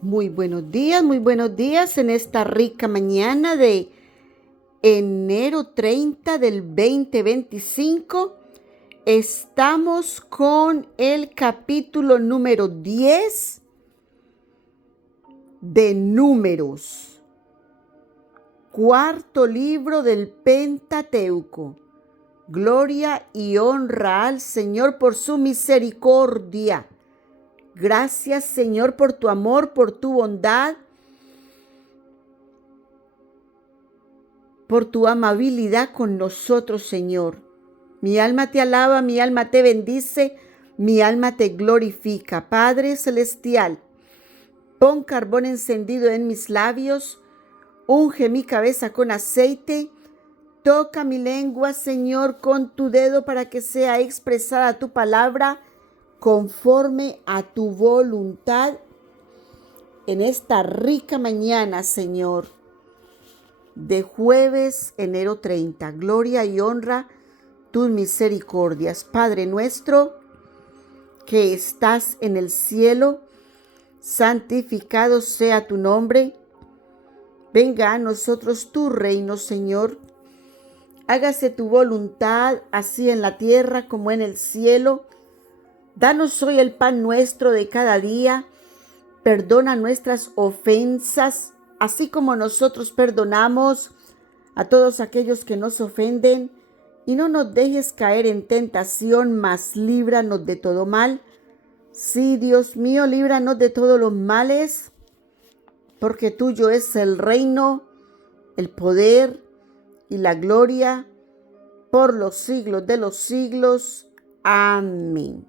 Muy buenos días en esta rica mañana de enero 30 del 2025. Estamos con el capítulo número 10 de Números, cuarto libro del Pentateuco. Gloria y honra al Señor por su misericordia. Gracias, Señor, por tu amor, por tu bondad, por tu amabilidad con nosotros, Señor. Mi alma te alaba, mi alma te bendice, mi alma te glorifica. Padre celestial, pon carbón encendido en mis labios, unge mi cabeza con aceite, toca mi lengua, Señor, con tu dedo para que sea expresada tu palabra conforme a tu voluntad en esta rica mañana, Señor, de jueves, enero 30. Gloria y honra tus misericordias. Padre nuestro, que estás en el cielo, santificado sea tu nombre. Venga a nosotros tu reino, Señor. Hágase tu voluntad, así en la tierra como en el cielo. Danos hoy el pan nuestro de cada día. Perdona nuestras ofensas, así como nosotros perdonamos a todos aquellos que nos ofenden. Y no nos dejes caer en tentación, mas líbranos de todo mal. Sí, Dios mío, líbranos de todos los males, porque tuyo es el reino, el poder y la gloria por los siglos de los siglos. Amén.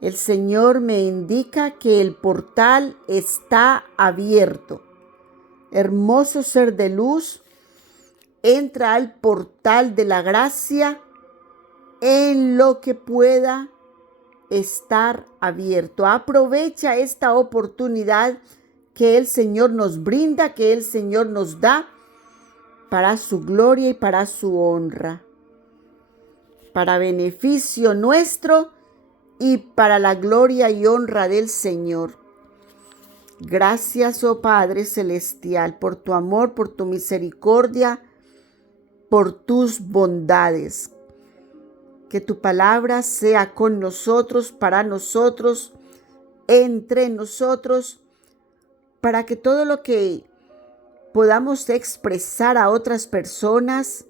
El Señor me indica que el portal está abierto. Hermoso ser de luz, entra al portal de la gracia en lo que pueda estar abierto. Aprovecha esta oportunidad que el Señor nos brinda, que el Señor nos da para su gloria y para su honra, para beneficio nuestro y para la gloria y honra del Señor. Gracias, oh Padre Celestial, por tu amor, por tu misericordia, por tus bondades. Que tu palabra sea con nosotros, para nosotros, entre nosotros, para que todo lo que podamos expresar a otras personas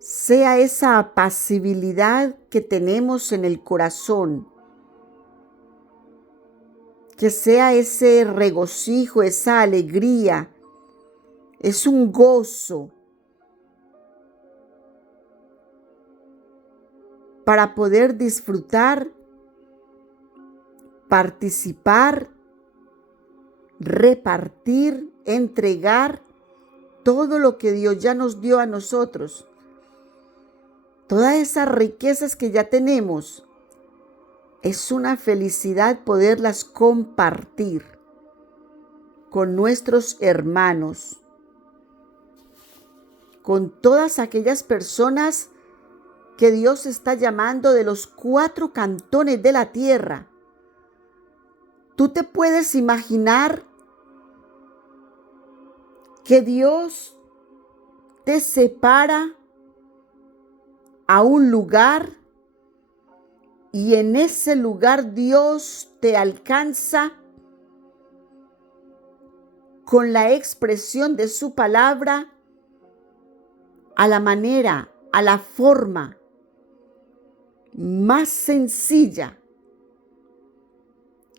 sea esa apacibilidad que tenemos en el corazón, que sea ese regocijo, esa alegría, es un gozo para poder disfrutar, participar, repartir, entregar todo lo que Dios ya nos dio a nosotros. Todas esas riquezas que ya tenemos, es una felicidad poderlas compartir con nuestros hermanos, con todas aquellas personas que Dios está llamando de los 4 cantones de la tierra. ¿Tú te puedes imaginar que Dios te separa a un lugar y en ese lugar Dios te alcanza con la expresión de su palabra a la manera, a la forma más sencilla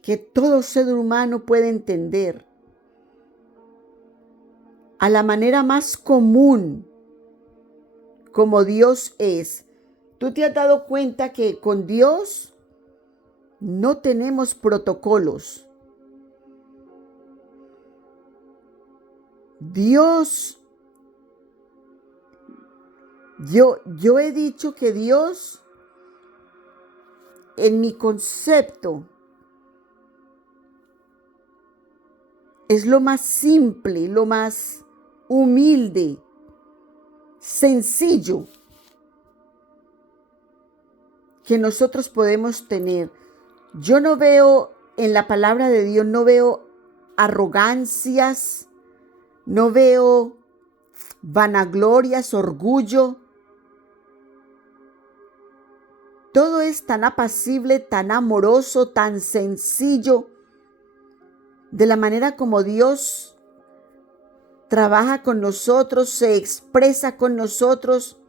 que todo ser humano puede entender, a la manera más común como Dios es? ¿Tú te has dado cuenta que con Dios no tenemos protocolos? Dios, yo he dicho que Dios, en mi concepto, es lo más simple, lo más humilde, sencillo que nosotros podemos tener. Yo no veo en la palabra de Dios no veo arrogancias, no veo vanaglorias, orgullo. Todo es tan apacible, tan amoroso, tan sencillo, de la manera como Dios trabaja con nosotros, se expresa con nosotros.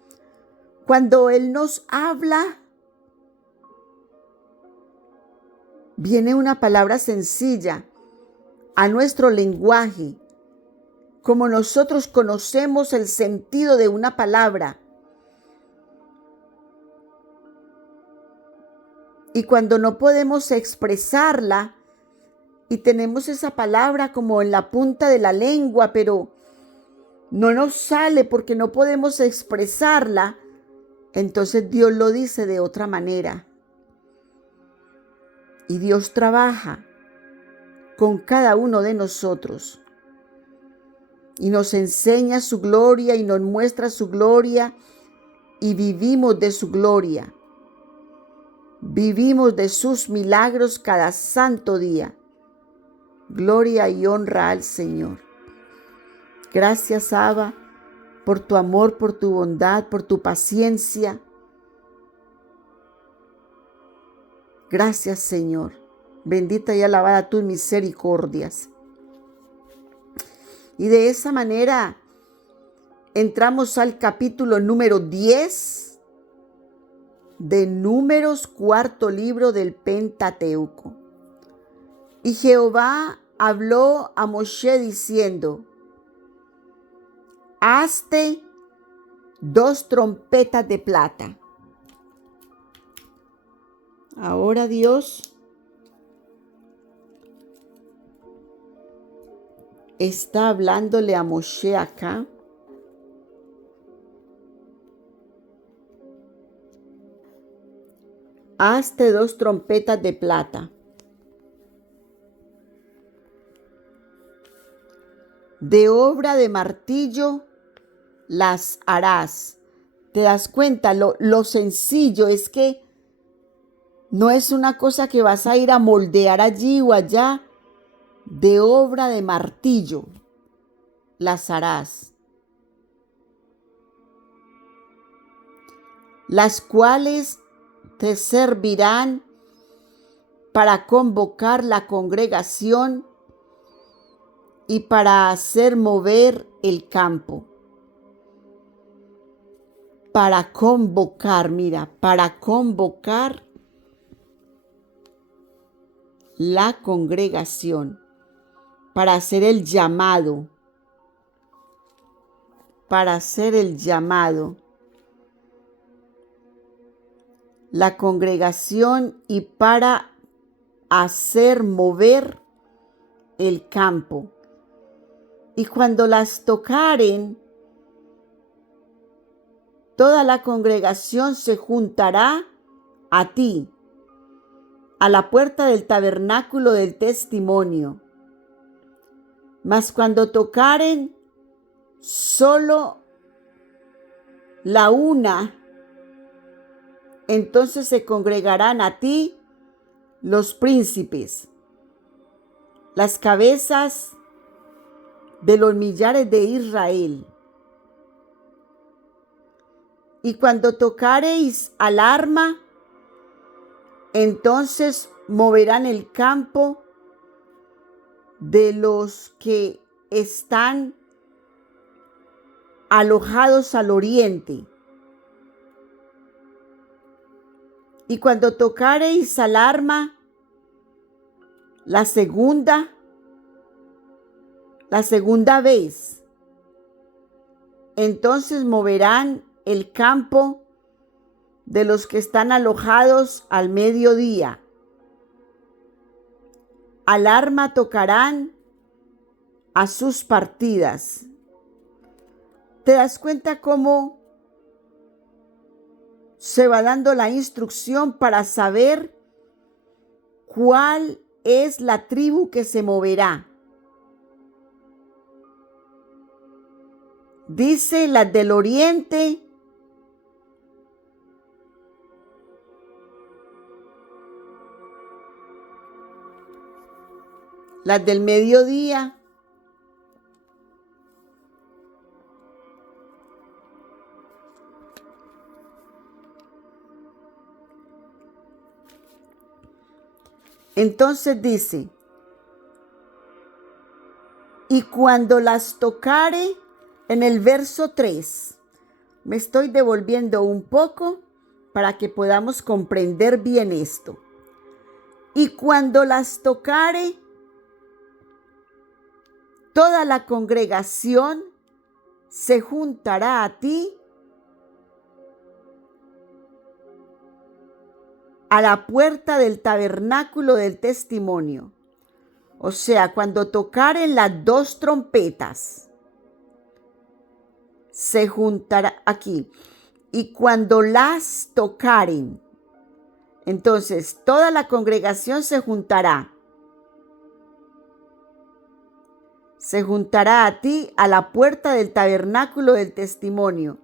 Cuando Él nos habla, viene una palabra sencilla a nuestro lenguaje, como nosotros conocemos el sentido de una palabra. Y cuando no podemos expresarla y tenemos esa palabra como en la punta de la lengua, pero no nos sale porque no podemos expresarla, entonces Dios lo dice de otra manera. Y Dios trabaja con cada uno de nosotros y nos enseña su gloria y nos muestra su gloria y vivimos de su gloria. Vivimos de sus milagros cada santo día. Gloria y honra al Señor. Gracias, Abba, por tu amor, por tu bondad, por tu paciencia. Gracias, Señor. Bendita y alabada tus misericordias. Y de esa manera entramos al capítulo número 10 de Números, cuarto libro del Pentateuco. Y Jehová habló a Moshe diciendo: hazte 2 trompetas de plata. Ahora Dios está hablándole a Moshe acá. Hazte 2 trompetas de plata. De obra de martillo las harás. ¿Te das cuenta? Lo sencillo es que no es una cosa que vas a ir a moldear allí o allá. De obra de martillo las harás. Las cuales te servirán para convocar la congregación y para hacer mover el campo. Para convocar, mira, para convocar la congregación, para hacer el llamado, para hacer el llamado. La congregación y para hacer mover el campo. Y cuando las tocaren, toda la congregación se juntará a ti, a la puerta del tabernáculo del testimonio. Mas cuando tocaren solo la una, entonces se congregarán a ti los príncipes, las cabezas de los millares de Israel. Y cuando tocareis alarma, entonces moverán el campo de los que están alojados al oriente. Y cuando tocareis alarma, la segunda vez, entonces moverán el campo de los que están alojados al mediodía. Alarma tocarán a sus partidas. ¿Te das cuenta cómo se va dando la instrucción para saber cuál es la tribu que se moverá? Dice las del oriente, las del mediodía. Entonces dice, y cuando las tocare, en el verso 3, me estoy devolviendo un poco para que podamos comprender bien esto. Y cuando las tocare, toda la congregación se juntará a ti a la puerta del tabernáculo del testimonio. O sea, cuando tocaren las 2 trompetas, se juntará aquí. Y cuando las tocaren, entonces toda la congregación se juntará. Se juntará a ti a la puerta del tabernáculo del testimonio.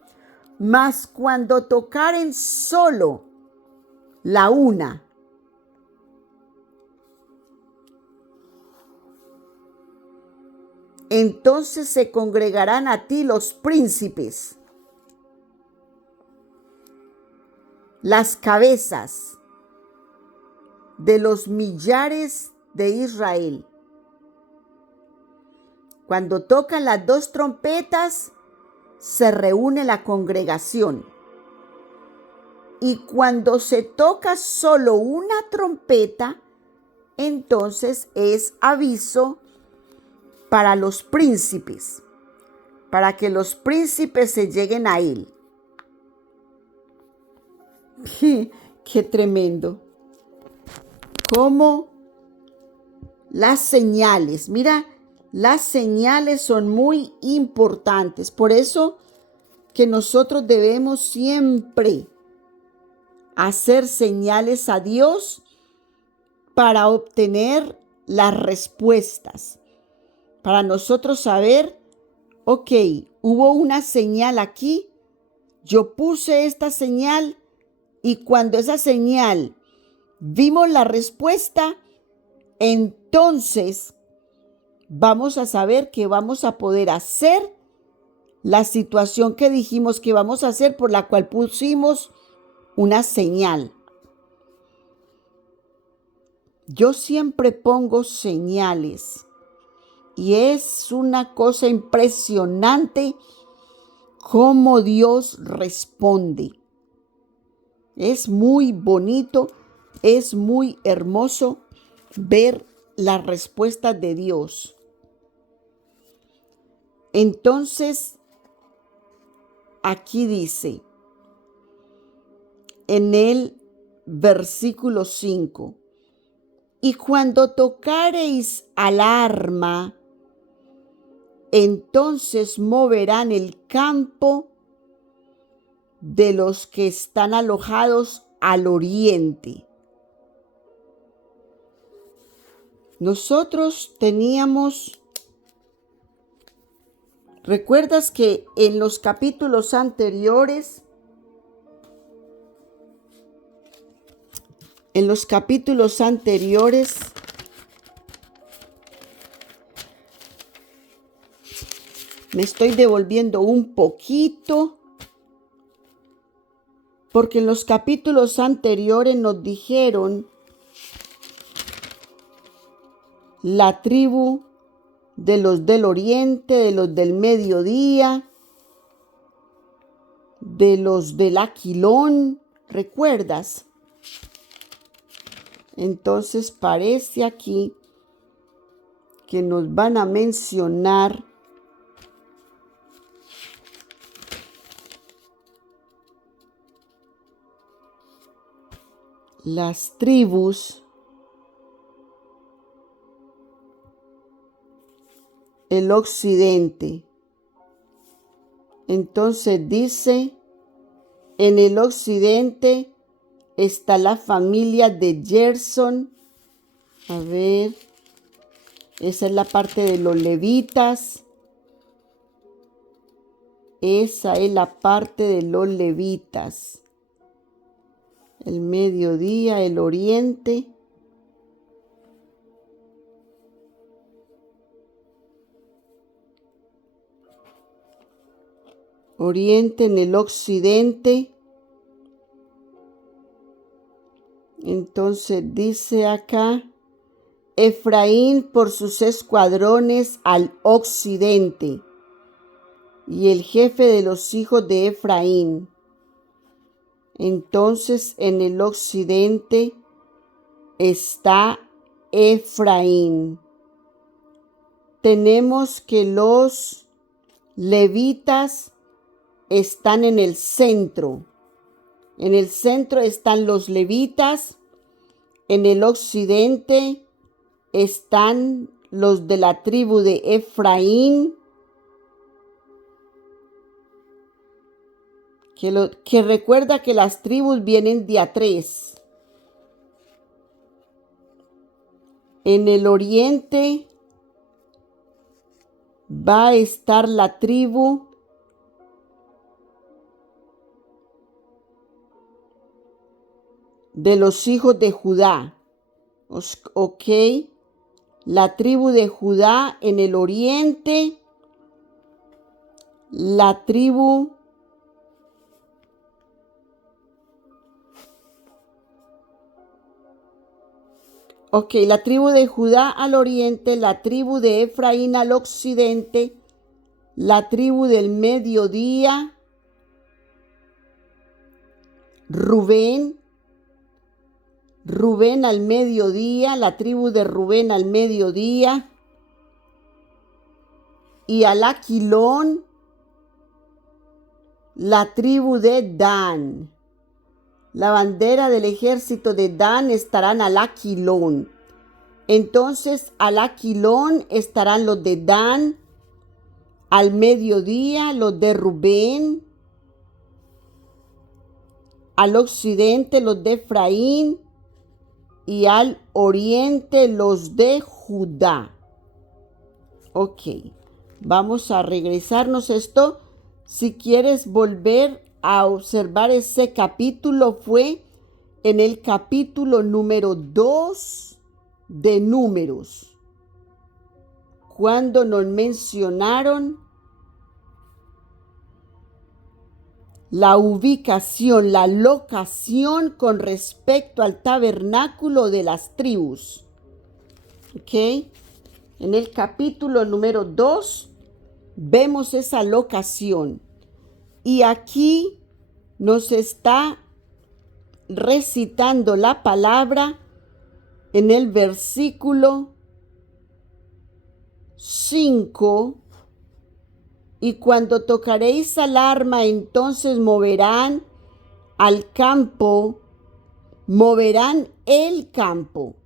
Mas cuando tocaren solo la una, entonces se congregarán a ti los príncipes, las cabezas de los millares de Israel. Cuando tocan las 2 trompetas, se reúne la congregación. Y cuando se toca solo una trompeta, entonces es aviso para los príncipes, para que los príncipes se lleguen a él. ¡Qué tremendo! Como las señales, mira, las señales son muy importantes. Por eso que nosotros debemos siempre hacer señales a Dios para obtener las respuestas. Para nosotros saber, ok, hubo una señal aquí, yo puse esta señal y cuando esa señal vimos la respuesta, entonces vamos a saber que vamos a poder hacer la situación que dijimos que vamos a hacer, por la cual pusimos una señal. Yo siempre pongo señales y es una cosa impresionante cómo Dios responde. Es muy bonito, es muy hermoso ver las respuestas de Dios. Entonces, aquí dice, en el versículo 5, y cuando tocareis alarma, entonces moverán el campo de los que están alojados al oriente. Nosotros teníamos, ¿recuerdas que en los capítulos anteriores, me estoy devolviendo un poquito, porque en los capítulos anteriores nos dijeron la tribu de los del oriente, de los del mediodía, de los del Aquilón, ¿recuerdas? Entonces parece aquí que nos van a mencionar las tribus, el occidente. Entonces dice, en el occidente está la familia de Gerson. A ver, esa es la parte de los levitas. Esa es la parte de los levitas. El mediodía, el oriente. oriente, en el occidente. Entonces dice acá, Efraín por sus escuadrones al occidente, y el jefe de los hijos de Efraín. Entonces en el occidente está Efraín. Tenemos que los levitas están en el centro. En el centro están los levitas. En el occidente están los de la tribu de Efraín, que recuerda que las tribus vienen de a tres. En el oriente va a estar la tribu de los hijos de Judá. Ok, la tribu de Judá en el oriente, la tribu de Judá al oriente, la tribu de Efraín al occidente, la tribu del mediodía, Rubén al mediodía, la tribu de Rubén al mediodía, y al aquilón, la tribu de Dan. La bandera del ejército de Dan estarán al aquilón. Entonces al aquilón estarán los de Dan, al mediodía los de Rubén, al occidente los de Efraín y al oriente los de Judá. Ok, vamos a regresarnos esto. Si quieres volver a observar ese capítulo, fue en el capítulo número 2 de Números, cuando nos mencionaron la ubicación, la locación con respecto al tabernáculo de las tribus. ¿Ok? En el capítulo número 2 vemos esa locación. Y aquí nos está recitando la palabra en el versículo 5. Y cuando tocaréis alarma, entonces moverán al campo, moverán el campo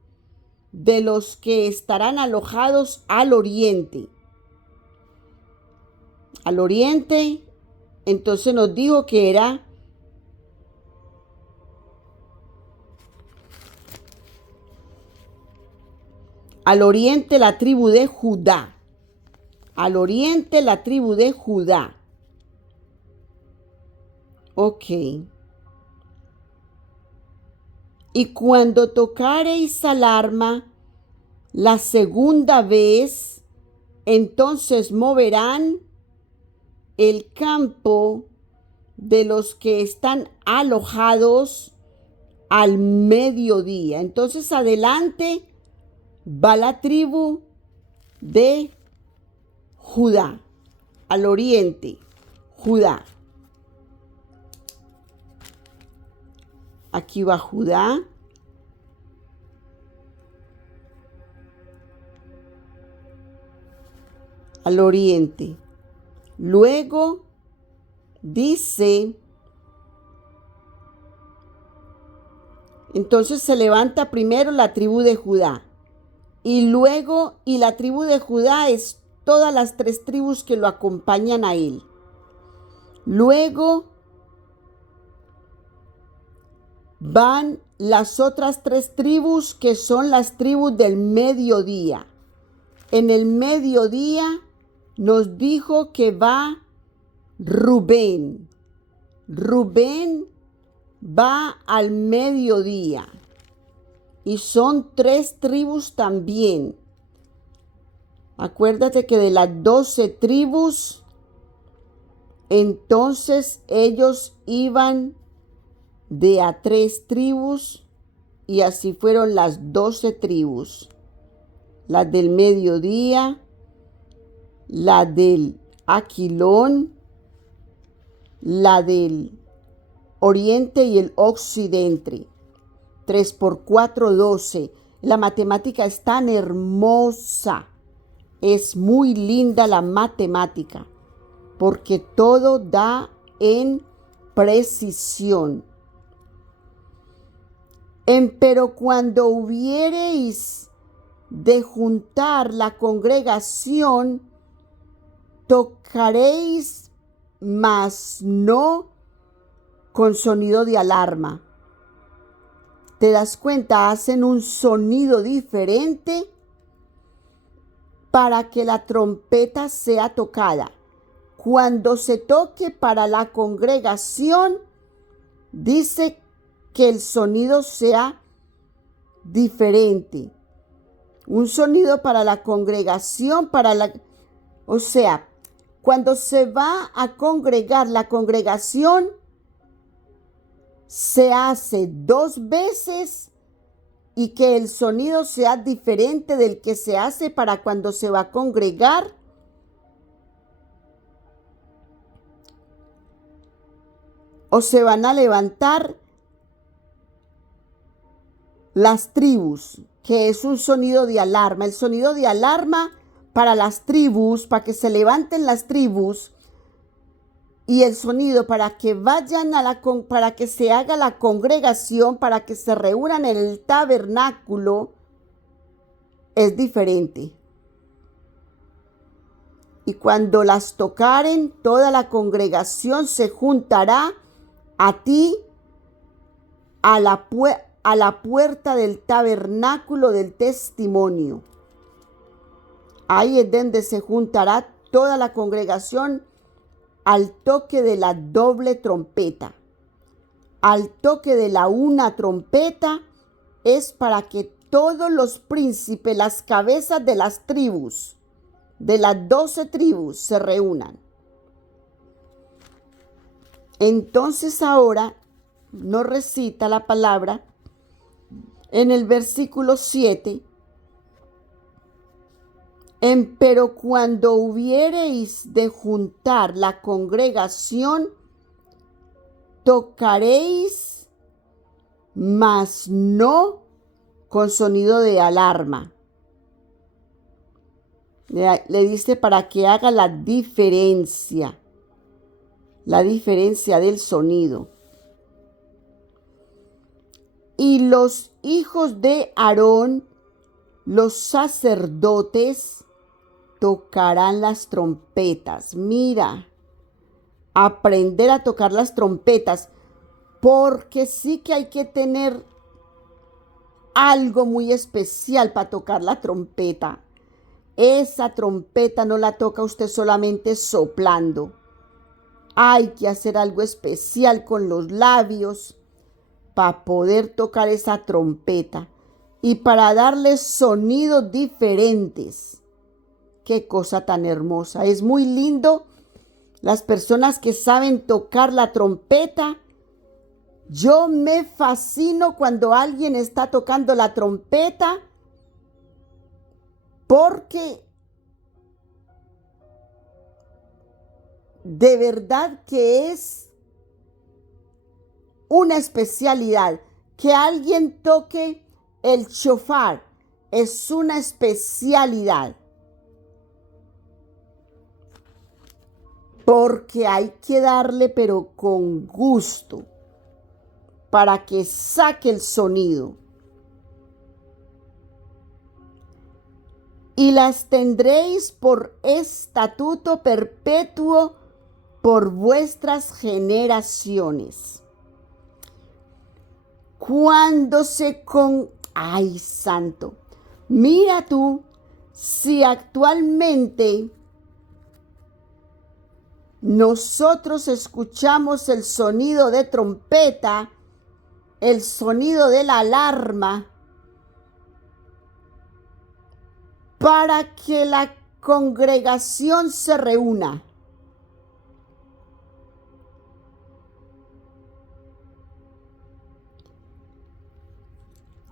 de los que estarán alojados al oriente. Al oriente, entonces nos dijo que era al oriente la tribu de Judá. Al oriente la tribu de Judá. Ok. Y cuando tocareis alarma la segunda vez, entonces moverán el campo de los que están alojados al mediodía. Entonces adelante va la tribu de Judá, al oriente, Judá. Aquí va Judá. Al oriente. Luego dice, entonces se levanta primero la tribu de Judá. Y luego, y la tribu de Judá es todas las 3 tribus que lo acompañan a él. Luego van las otras 3 tribus que son las tribus del mediodía. En el mediodía nos dijo que va Rubén. Rubén va al mediodía. Y son 3 tribus también. Acuérdate que de las 12 tribus, Entonces ellos iban de a 3 tribus, y así fueron las 12 tribus, las del mediodía, la del Aquilón, la del oriente y el occidente. 3 por 4, 12. La matemática es tan hermosa. Es muy linda la matemática, porque todo da en precisión. Pero cuando hubiereis de juntar la congregación, tocaréis, mas no con sonido de alarma. ¿Te das cuenta? Hacen un sonido diferente para que la trompeta sea tocada. Cuando se toque para la congregación, dice que el sonido sea diferente. Un sonido para la congregación, o sea, cuando se va a congregar la congregación, se hace 2 veces, y que el sonido sea diferente del que se hace para cuando se va a congregar. O se van a levantar las tribus, que es un sonido de alarma. El sonido de alarma para las tribus, para que se levanten las tribus, y el sonido para que vayan para que se haga la congregación, para que se reúnan en el tabernáculo, es diferente. Y cuando las tocaren, toda la congregación se juntará a ti a la puerta del tabernáculo del testimonio. Ahí es donde se juntará toda la congregación al toque de la doble trompeta. Al toque de la una trompeta es para que todos los príncipes, las cabezas de las tribus, de las 12 tribus, se reúnan. Entonces ahora nos recita la palabra en el versículo 7. Pero cuando hubiereis de juntar la congregación, tocaréis, mas no con sonido de alarma. Le dice para que haga la diferencia del sonido. Y los hijos de Aarón, los sacerdotes, tocarán las trompetas. Mira, aprender a tocar las trompetas, porque sí que hay que tener algo muy especial para tocar la trompeta. Esa trompeta no la toca usted solamente soplando. Hay que hacer algo especial con los labios para poder tocar esa trompeta y para darle sonidos diferentes. Qué cosa tan hermosa. Es muy lindo las personas que saben tocar la trompeta. Yo me fascino cuando alguien está tocando la trompeta, porque de verdad que es una especialidad. Que alguien toque el shofar es una especialidad. Porque hay que darle, pero con gusto, para que saque el sonido. Y las tendréis por estatuto perpetuo por vuestras generaciones. Cuando ¡ay, santo! Mira tú, si actualmente nosotros escuchamos el sonido de trompeta, el sonido de la alarma, para que la congregación se reúna.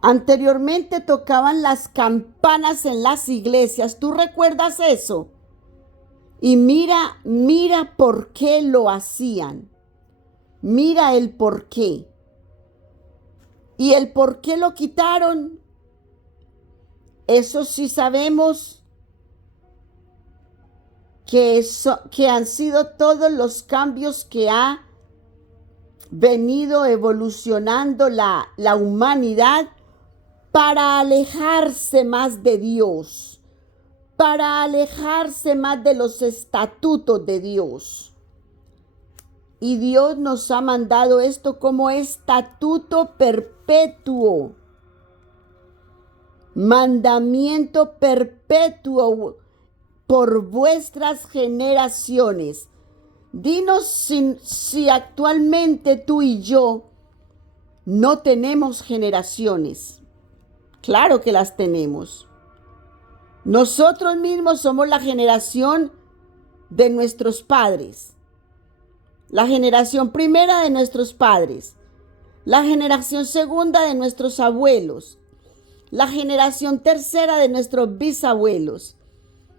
Anteriormente tocaban las campanas en las iglesias. ¿Tú recuerdas eso? Y mira por qué lo hacían. Mira el por qué. Y el por qué lo quitaron, eso sí sabemos que han sido todos los cambios que ha venido evolucionando la humanidad para alejarse más de Dios, para alejarse más de los estatutos de Dios. Y Dios nos ha mandado esto como estatuto perpetuo, mandamiento perpetuo por vuestras generaciones. Dinos si actualmente tú y yo no tenemos generaciones. Claro que las tenemos. Nosotros mismos somos la generación de nuestros padres. La generación primera de nuestros padres, la generación segunda de nuestros abuelos, la generación tercera de nuestros bisabuelos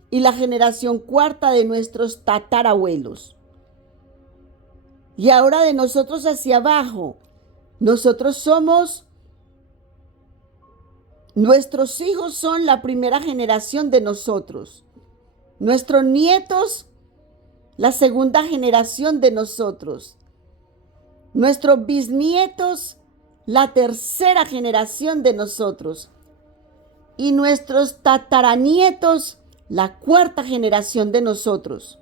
y la generación cuarta de nuestros tatarabuelos. Y ahora de nosotros hacia abajo, nosotros somos, nuestros hijos son la primera generación de nosotros, nuestros nietos la segunda generación de nosotros. Nuestros bisnietos, la tercera generación de nosotros. Y nuestros tataranietos, la cuarta generación de nosotros.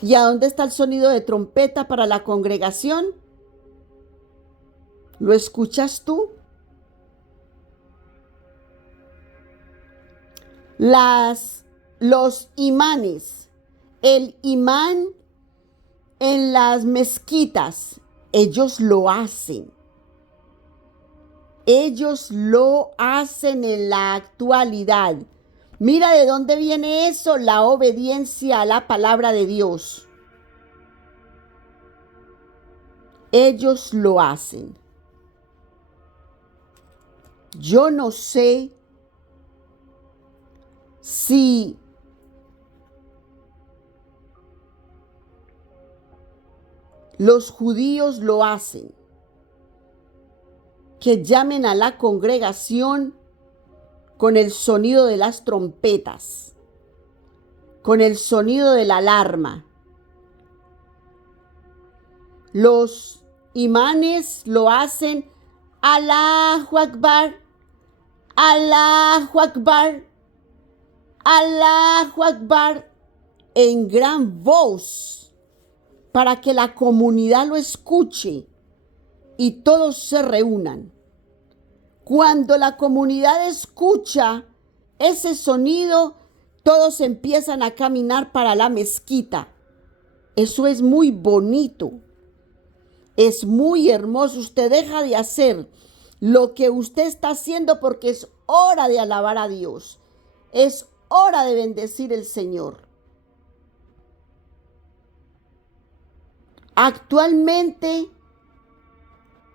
¿Y a dónde está el sonido de trompeta para la congregación? ¿Lo escuchas tú? Los imanes. El imán en las mezquitas, ellos lo hacen. Ellos lo hacen en la actualidad. Mira de dónde viene eso, la obediencia a la palabra de Dios. Ellos lo hacen. Yo no sé si los judíos lo hacen, que llamen a la congregación con el sonido de las trompetas, con el sonido de la alarma. Los imanes lo hacen Allahu Akbar, Allahu Akbar, Allahu Akbar, en gran voz, para que la comunidad lo escuche y todos se reúnan. Cuando la comunidad escucha ese sonido, todos empiezan a caminar para la mezquita. Eso es muy bonito. Es muy hermoso. Usted deja de hacer lo que usted está haciendo porque es hora de alabar a Dios. Es hora de bendecir al Señor. Actualmente,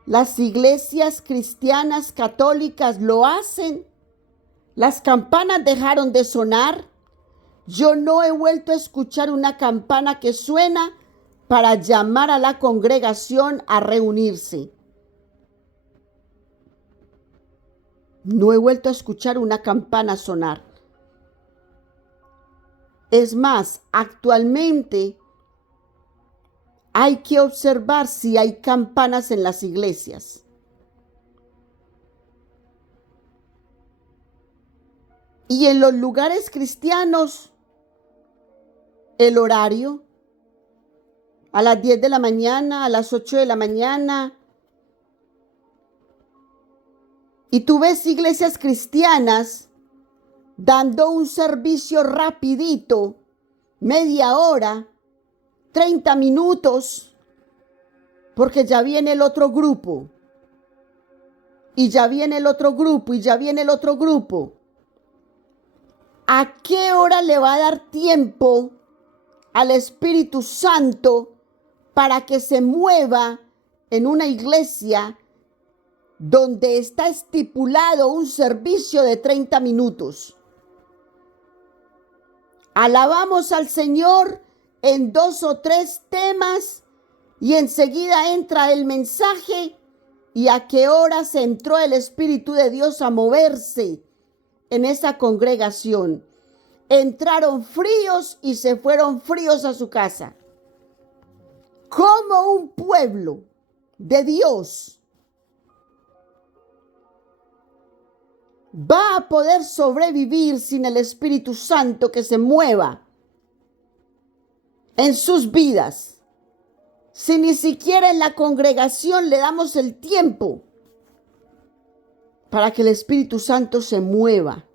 las iglesias cristianas católicas lo hacen. Las campanas dejaron de sonar. Yo no he vuelto a escuchar una campana que suena para llamar a la congregación a reunirse. No he vuelto a escuchar una campana sonar. Es más, actualmente hay que observar si hay campanas en las iglesias. Y en los lugares cristianos, el horario, a las 10 de la mañana, a las 8 de la mañana. Y tú ves iglesias cristianas dando un servicio rapidito, media hora, 30 minutos, porque ya viene el otro grupo, y ya viene el otro grupo, y ya viene el otro grupo. ¿A qué hora le va a dar tiempo al Espíritu Santo para que se mueva en una iglesia donde está estipulado un servicio de 30 minutos. Alabamos al Señor en 2 o 3 temas y enseguida entra el mensaje. ¿Y a qué horas entró el Espíritu de Dios a moverse en esa congregación? Entraron fríos y se fueron fríos a su casa. ¿Cómo un pueblo de Dios va a poder sobrevivir sin el Espíritu Santo que se mueva en sus vidas? Si ni siquiera en la congregación le damos el tiempo para que el Espíritu Santo se mueva.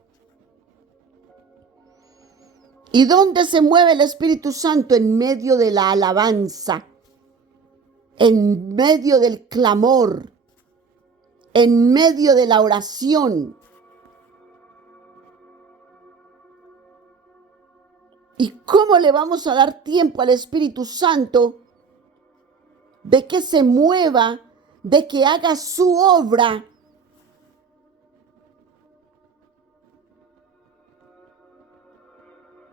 ¿Y dónde se mueve el Espíritu Santo? En medio de la alabanza, en medio del clamor, en medio de la oración. ¿Y cómo le vamos a dar tiempo al Espíritu Santo de que se mueva, de que haga su obra?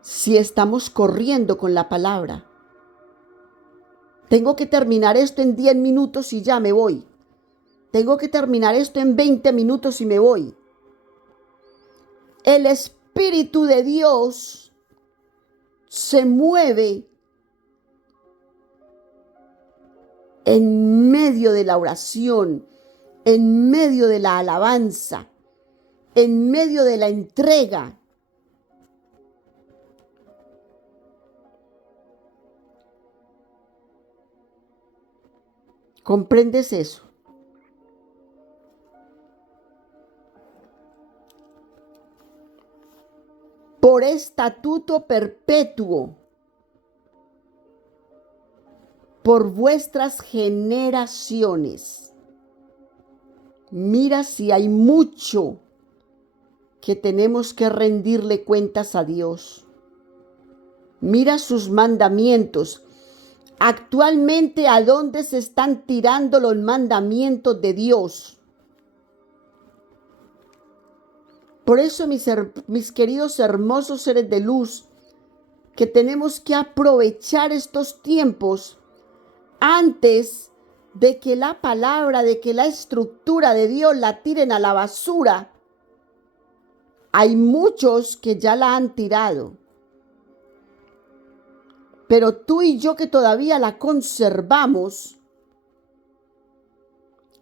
Si estamos corriendo con la palabra. Tengo que terminar esto en 10 minutos y ya me voy. Tengo que terminar esto en 20 minutos y me voy. El Espíritu de Dios se mueve en medio de la oración, en medio de la alabanza, en medio de la entrega. ¿Comprendes eso? Por estatuto perpetuo, por vuestras generaciones. Mira si hay mucho que tenemos que rendirle cuentas a Dios. Mira sus mandamientos. Actualmente, ¿a dónde se están tirando los mandamientos de Dios? Por eso, mis queridos hermosos seres de luz, que tenemos que aprovechar estos tiempos antes de que la palabra, de que la estructura de Dios la tiren a la basura. Hay muchos que ya la han tirado. Pero tú y yo que todavía la conservamos,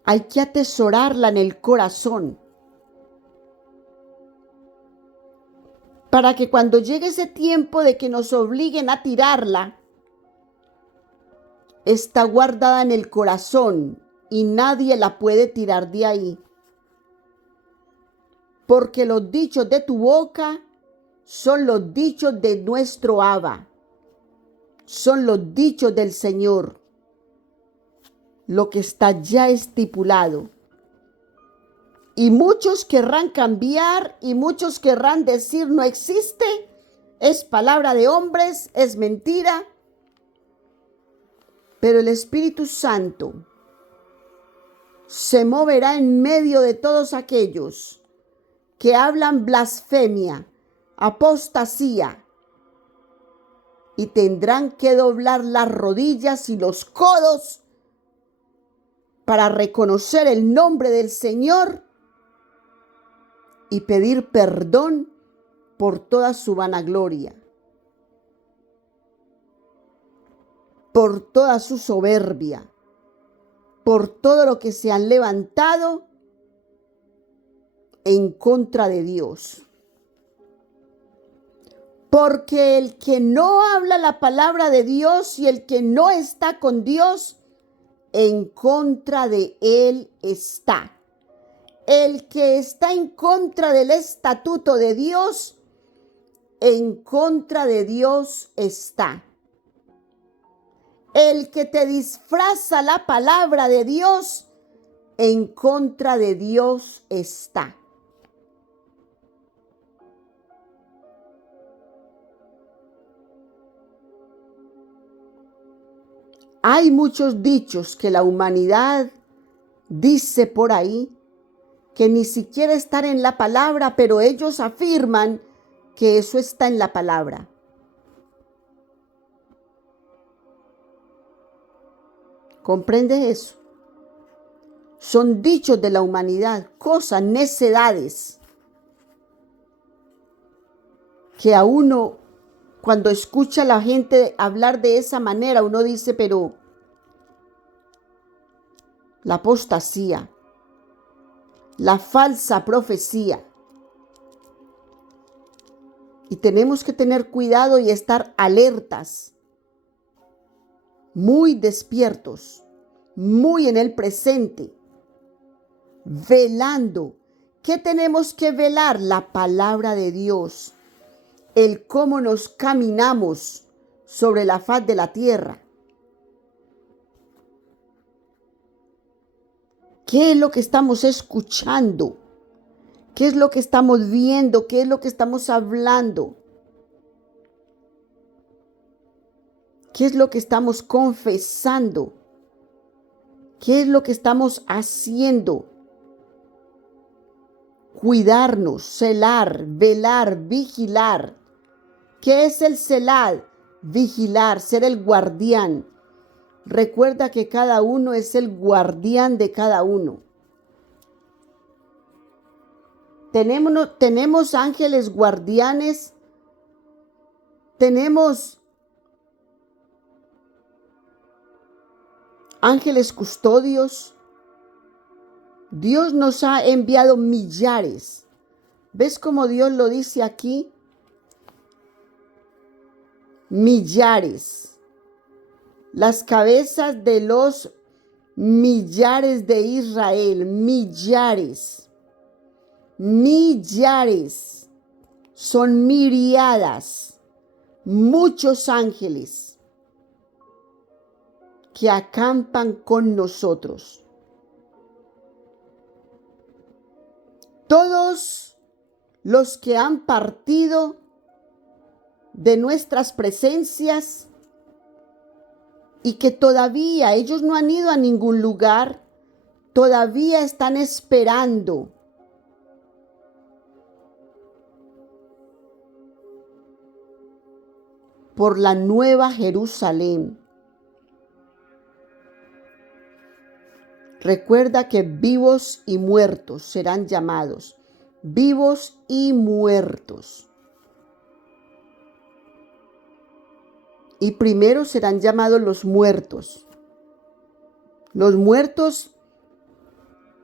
hay que atesorarla en el corazón. Para que cuando llegue ese tiempo de que nos obliguen a tirarla, está guardada en el corazón y nadie la puede tirar de ahí. Porque los dichos de tu boca son los dichos de nuestro Abba. Son los dichos del Señor, lo que está ya estipulado. Y muchos querrán cambiar y muchos querrán decir no existe, es palabra de hombres, es mentira. Pero el Espíritu Santo se moverá en medio de todos aquellos que hablan blasfemia, apostasía, y tendrán que doblar las rodillas y los codos para reconocer el nombre del Señor y pedir perdón por toda su vanagloria, por toda su soberbia, por todo lo que se han levantado en contra de Dios. Porque el que no habla la palabra de Dios y el que no está con Dios, en contra de él está. El que está en contra del estatuto de Dios, en contra de Dios está. El que te disfraza la palabra de Dios, en contra de Dios está. Hay muchos dichos que la humanidad dice por ahí que ni siquiera están en la palabra, pero ellos afirman que eso está en la palabra. ¿Comprende eso? Son dichos de la humanidad, cosas, necedades, que a uno, cuando escucha a la gente hablar de esa manera, uno dice, pero la apostasía, la falsa profecía. Y tenemos que tener cuidado y estar alertas, muy despiertos, muy en el presente, velando. ¿Qué tenemos que velar? La palabra de Dios, el cómo nos caminamos sobre la faz de la tierra. ¿Qué es lo que estamos escuchando? ¿Qué es lo que estamos viendo? ¿Qué es lo que estamos hablando? ¿Qué es lo que estamos confesando? ¿Qué es lo que estamos haciendo? Cuidarnos, celar, velar, vigilar. ¿Qué es el celar? Vigilar, ser el guardián. Recuerda que cada uno es el guardián de cada uno. Tenemos ángeles guardianes, tenemos ángeles custodios. Dios nos ha enviado millares. ¿Ves cómo Dios lo dice aquí? Millares. Las cabezas de los millares de Israel. Millares. Millares. Son miriadas. Muchos ángeles que acampan con nosotros. Todos los que han partido de nuestras presencias y que todavía ellos no han ido a ningún lugar, todavía están esperando por la nueva Jerusalén. Recuerda que vivos y muertos serán llamados. Vivos y muertos. Y primero serán llamados los muertos. Los muertos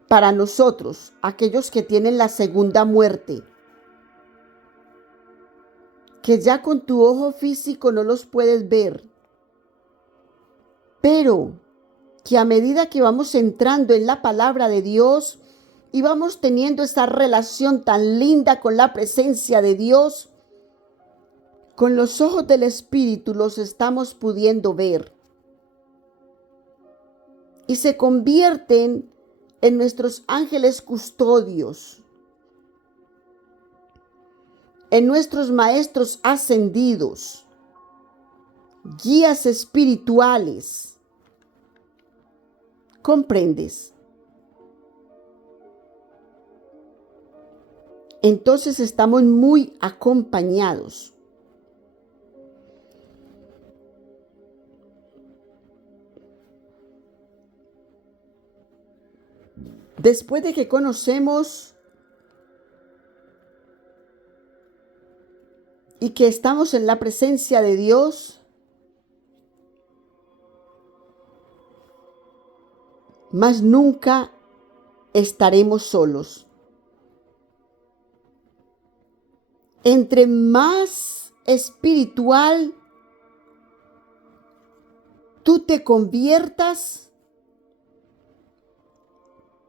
para nosotros, aquellos que tienen la segunda muerte. Que ya con tu ojo físico no los puedes ver. Pero que a medida que vamos entrando en la palabra de Dios y vamos teniendo esa relación tan linda con la presencia de Dios, con los ojos del Espíritu los estamos pudiendo ver. Y se convierten en nuestros ángeles custodios, en nuestros maestros ascendidos, guías espirituales. ¿Comprendes? Entonces estamos muy acompañados. Después de que conocemos y que estamos en la presencia de Dios, más nunca estaremos solos. Entre más espiritual tú te conviertas,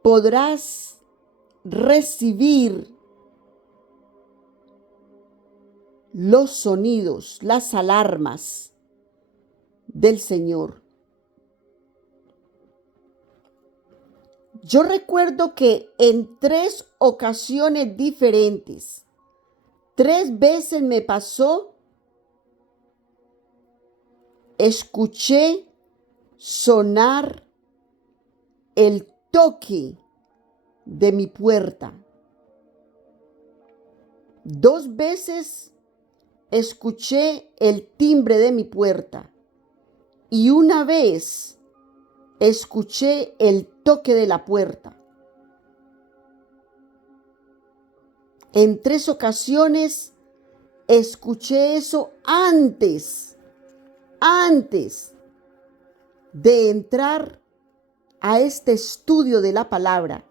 podrás recibir los sonidos, las alarmas del Señor. Yo recuerdo que en 3 ocasiones diferentes, 3 veces me pasó, escuché sonar el toque de mi puerta. 2 veces escuché el timbre de mi puerta y una vez escuché el toque de la puerta. En 3 ocasiones escuché eso antes de entrar a este estudio de la palabra,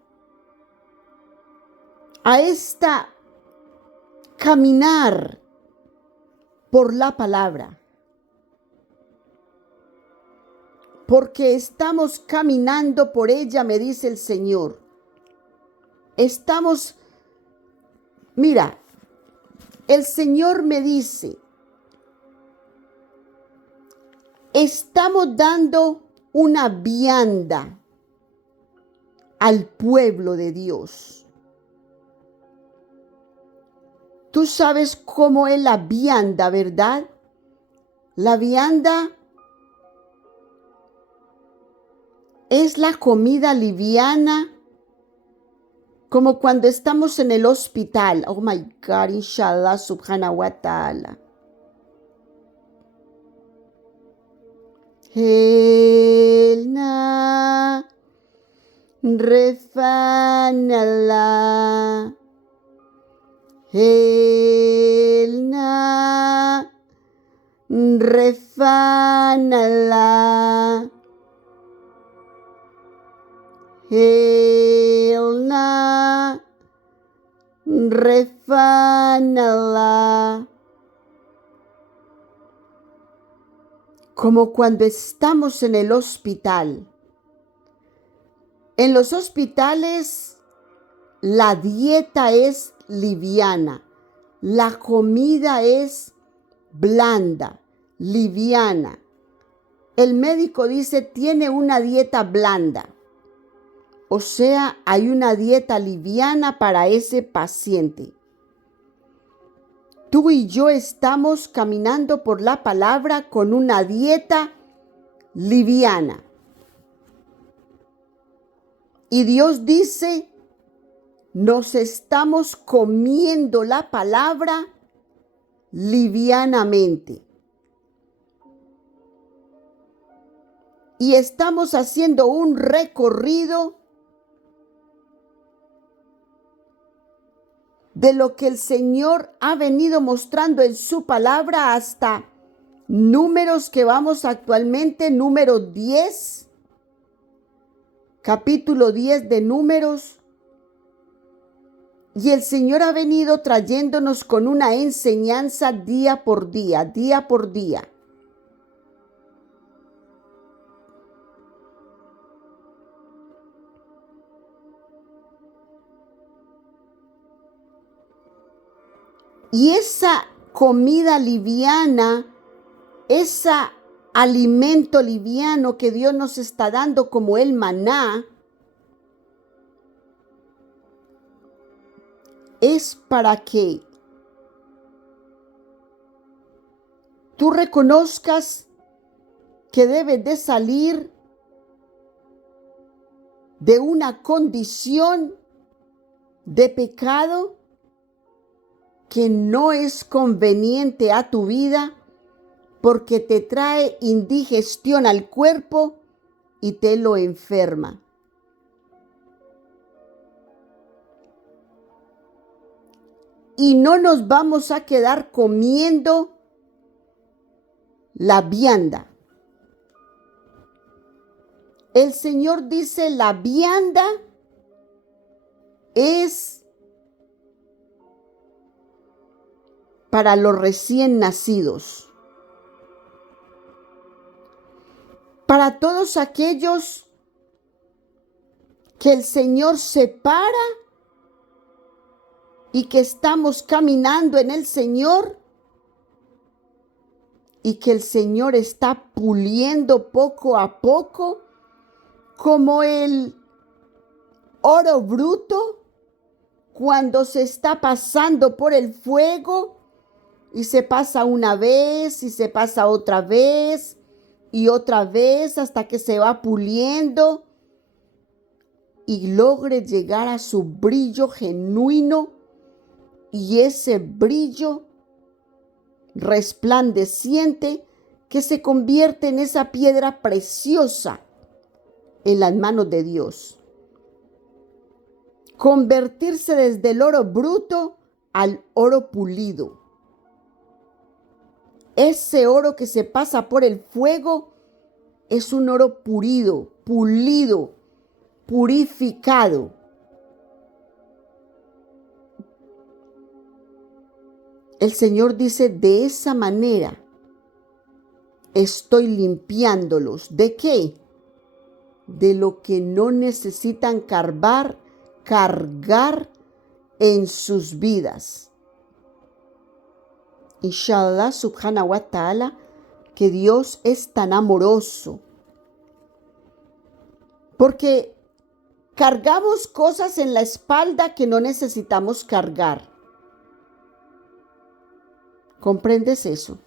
a esta caminar por la palabra, porque estamos caminando por ella, me dice el Señor. Mira, el Señor me dice, estamos dando una vianda al pueblo de Dios. Tú sabes cómo es la vianda, ¿verdad? La vianda es la comida liviana, como cuando estamos en el hospital. Oh my God, inshallah, subhanahu wa ta'ala. Helna refanala. Helna refanala. Helna refanala. Como cuando estamos en el hospital. En los hospitales la dieta es liviana, la comida es blanda, liviana. El médico dice, tiene una dieta blanda. O sea, hay una dieta liviana para ese paciente. Tú y yo estamos caminando por la palabra con una dieta liviana. Y Dios dice, nos estamos comiendo la palabra livianamente. Y estamos haciendo un recorrido de lo que el Señor ha venido mostrando en su palabra hasta Números, que vamos actualmente, número 10, capítulo 10 de Números. Y el Señor ha venido trayéndonos con una enseñanza día por día, día por día. Y esa comida liviana, ese alimento liviano que Dios nos está dando como el maná, es para que tú reconozcas que debes de salir de una condición de pecado que no es conveniente a tu vida, porque te trae indigestión al cuerpo y te lo enferma. Y no nos vamos a quedar comiendo la vianda. El Señor dice, la vianda es para los recién nacidos. Para todos aquellos que el Señor separa y que estamos caminando en el Señor y que el Señor está puliendo poco a poco, como el oro bruto cuando se está pasando por el fuego y se pasa una vez y se pasa otra vez y otra vez hasta que se va puliendo. y logre llegar a su brillo genuino, y ese brillo resplandeciente que se convierte en esa piedra preciosa en las manos de Dios. Convertirse desde el oro bruto al oro pulido. Ese oro que se pasa por el fuego es un oro pulido, purificado. El Señor dice, de esa manera estoy limpiándolos. ¿De qué? De lo que no necesitan cargar en sus vidas. Inshallah, subhanahu wa ta'ala, que Dios es tan amoroso. Porque cargamos cosas en la espalda que no necesitamos cargar. ¿Comprendes eso?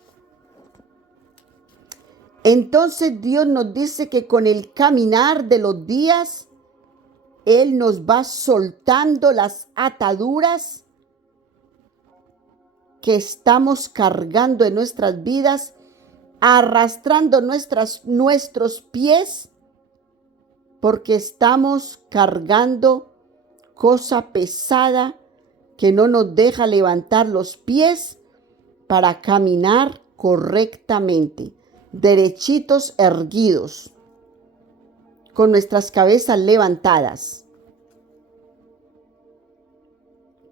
Entonces Dios nos dice que con el caminar de los días, Él nos va soltando las ataduras que estamos cargando en nuestras vidas, arrastrando nuestros pies, porque estamos cargando cosa pesada que no nos deja levantar los pies para caminar correctamente, derechitos, erguidos, con nuestras cabezas levantadas.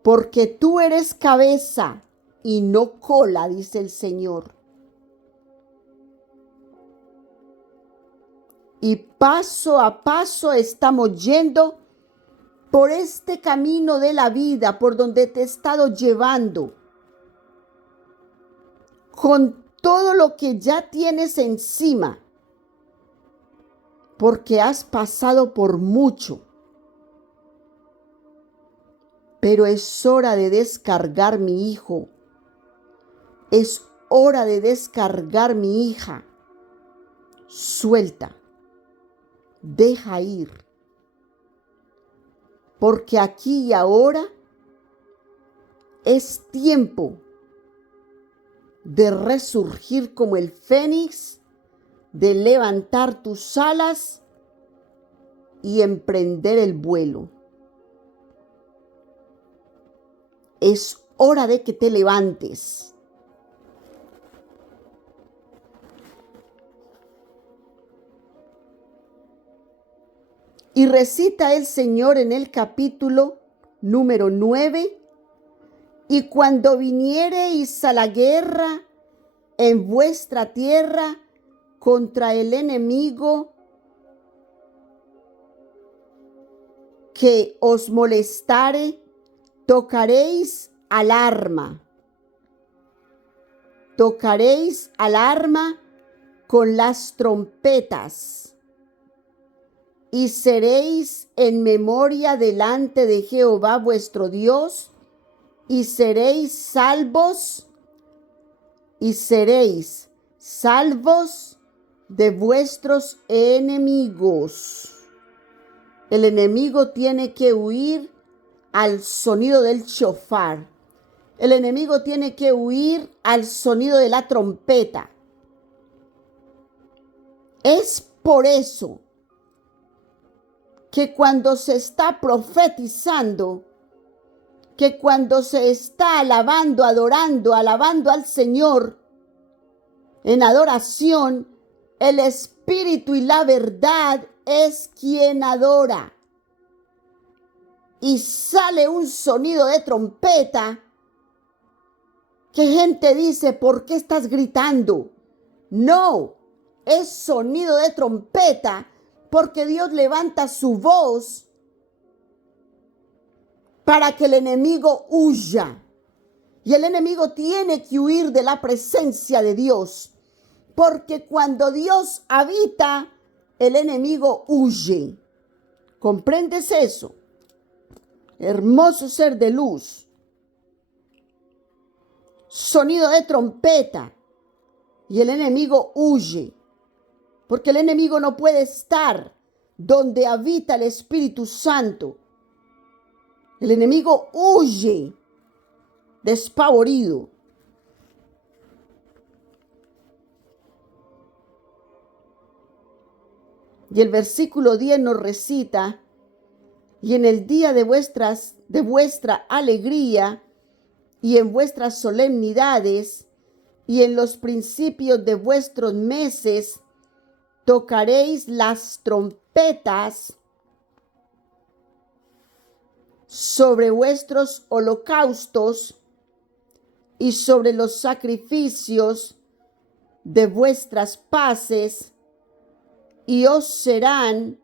Porque tú eres cabeza y no cola, dice el Señor. Y paso a paso estamos yendo por este camino de la vida, por donde te he estado llevando, con todo lo que ya tienes encima, porque has pasado por mucho. Pero es hora de descargar, mi hijo. Es hora de descargar, mi hija. Suelta. Deja ir. Porque aquí y ahora es tiempo de resurgir como el fénix, de levantar tus alas y emprender el vuelo. Es hora de que te levantes. Y recita el Señor en el capítulo número 9, y cuando viniereis a la guerra en vuestra tierra contra el enemigo que os molestare, tocaréis alarma. Tocaréis alarma con las trompetas. Y seréis en memoria delante de Jehová vuestro Dios, y seréis salvos de vuestros enemigos. El enemigo tiene que huir al sonido del shofar. El enemigo tiene que huir al sonido de la trompeta. Es por eso que cuando se está profetizando, que cuando se está alabando, adorando, alabando al Señor en adoración, el Espíritu y la verdad es quien adora. Y sale un sonido de trompeta que gente dice, ¿por qué estás gritando? No, es sonido de trompeta porque Dios levanta su voz para que el enemigo huya. Y el enemigo tiene que huir de la presencia de Dios, porque cuando Dios habita, el enemigo huye. ¿Comprendes eso? Hermoso ser de luz. Sonido de trompeta. Y el enemigo huye. Porque el enemigo no puede estar donde habita el Espíritu Santo, el enemigo huye despavorido. Y el versículo 10 nos recita: y en el día de vuestra alegría y en vuestras solemnidades y en los principios de vuestros meses tocaréis las trompetas sobre vuestros holocaustos y sobre los sacrificios de vuestras paces, y os serán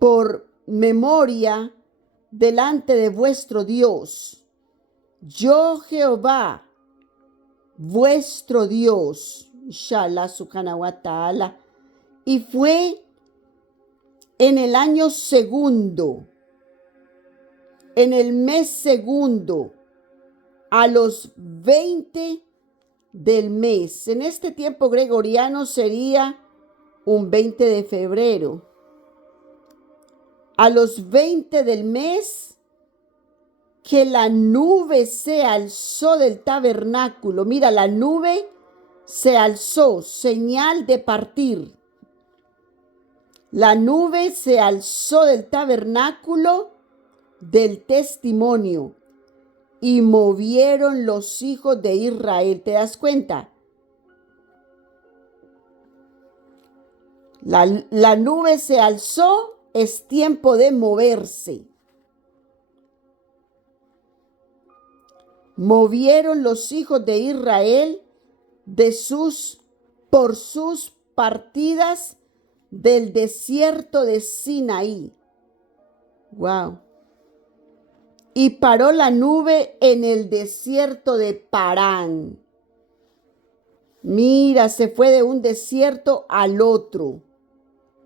por memoria delante de vuestro Dios. Yo Jehová, vuestro Dios. Inshallah subhanahu wa ta'ala. Y fue en el año segundo, en el mes segundo, a los 20 del mes. En este tiempo gregoriano sería un 20 de febrero. A los 20 del mes, que la nube se alzó del tabernáculo. Mira, la nube se alzó, señal de partir. La nube se alzó del tabernáculo del testimonio y movieron los hijos de Israel. ¿Te das cuenta? La nube se alzó, es tiempo de moverse. Movieron los hijos de Israel por sus partidas del desierto de Sinaí. Wow. Y paró la nube en el desierto de Parán. Mira, se fue de un desierto al otro.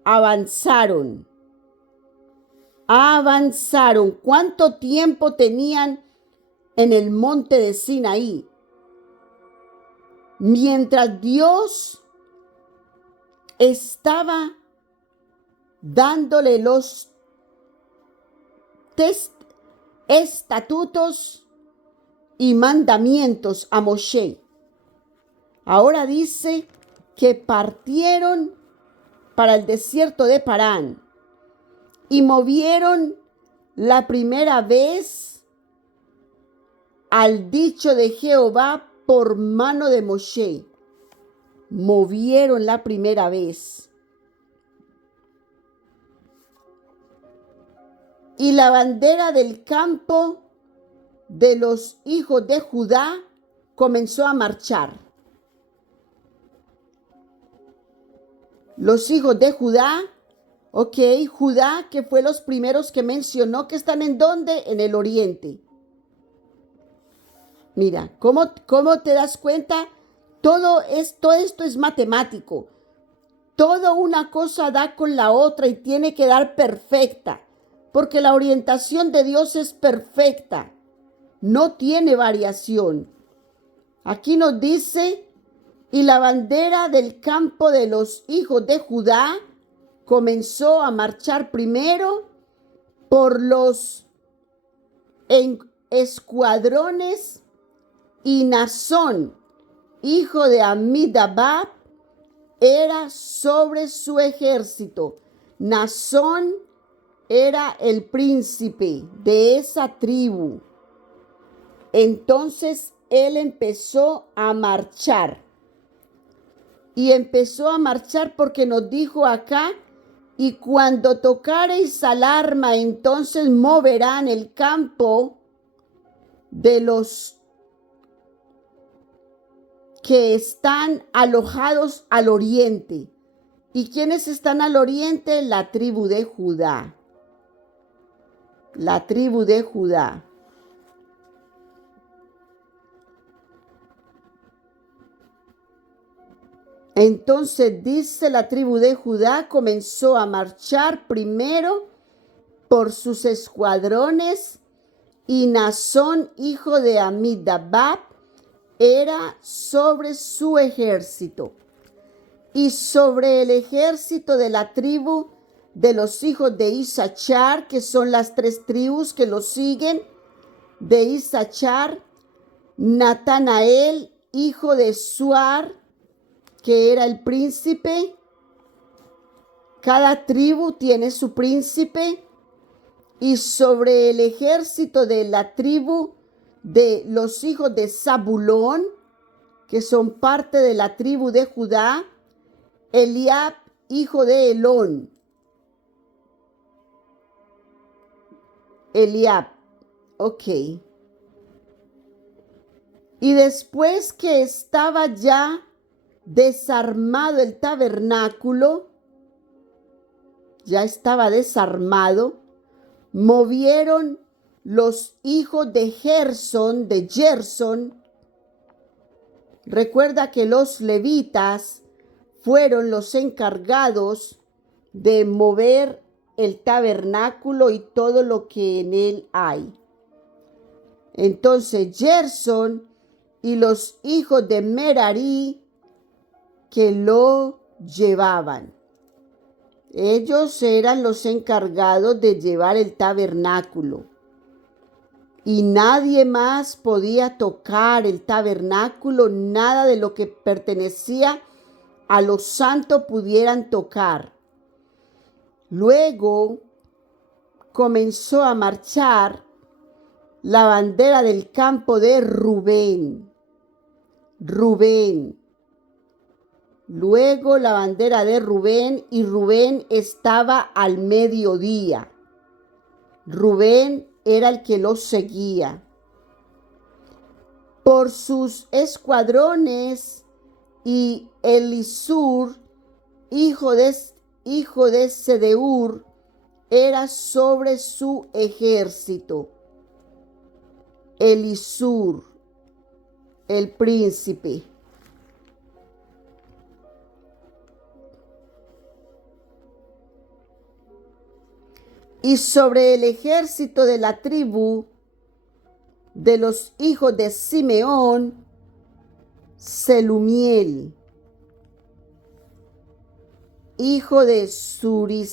Avanzaron. ¿Cuánto tiempo tenían en el monte de Sinaí? Mientras Dios estaba dándole los estatutos y mandamientos a Moshe. Ahora dice que partieron para el desierto de Parán y movieron la primera vez al dicho de Jehová por mano de Moshe. Movieron la primera vez. Y la bandera del campo de los hijos de Judá comenzó a marchar. Los hijos de Judá, Judá, que fue los primeros que mencionó, que están ¿en dónde? En el oriente. Mira, ¿cómo te das cuenta? Todo esto es matemático. Todo una cosa da con la otra y tiene que dar perfecta, porque la orientación de Dios es perfecta, no tiene variación. Aquí nos dice: y la bandera del campo de los hijos de Judá comenzó a marchar primero por los escuadrones, y Nazón, hijo de Amidabab, era sobre su ejército. Nazón era el príncipe de esa tribu. Entonces él empezó a marchar. Y empezó a marchar porque nos dijo acá: y cuando tocareis alarma, entonces moverán el campo de los que están alojados al oriente. ¿Y quiénes están al oriente? La tribu de Judá. La tribu de Judá. Entonces dice: la tribu de Judá comenzó a marchar primero por sus escuadrones, y Nazón, hijo de Amidabab, era sobre su ejército. Y sobre el ejército de la tribu de los hijos de Isachar, que son las 3 tribus que lo siguen, de Isachar, Natanael, hijo de Suar, que era el príncipe. Cada tribu tiene su príncipe. Y sobre el ejército de la tribu de los hijos de Zabulón, que son parte de la tribu de Judá, Eliab, hijo de Elón. Eliab, ok. Y después que estaba ya desarmado el tabernáculo, ya estaba desarmado, movieron los hijos de Gerson, recuerda que los levitas fueron los encargados de mover el tabernáculo y todo lo que en él hay. Entonces Gerson y los hijos de Merari que lo llevaban. Ellos eran los encargados de llevar el tabernáculo. Y nadie más podía tocar el tabernáculo, nada de lo que pertenecía a los santos pudieran tocar. Luego comenzó a marchar la bandera del campo de Rubén. Luego la bandera de Rubén, y Rubén estaba al mediodía. Rubén era el que los seguía. Por sus escuadrones, y Elisur, hijo de Sedeur, era sobre su ejército. Elisur, el príncipe. Y sobre el ejército de la tribu de los hijos de Simeón, Selumiel, hijo de Zurisaddai.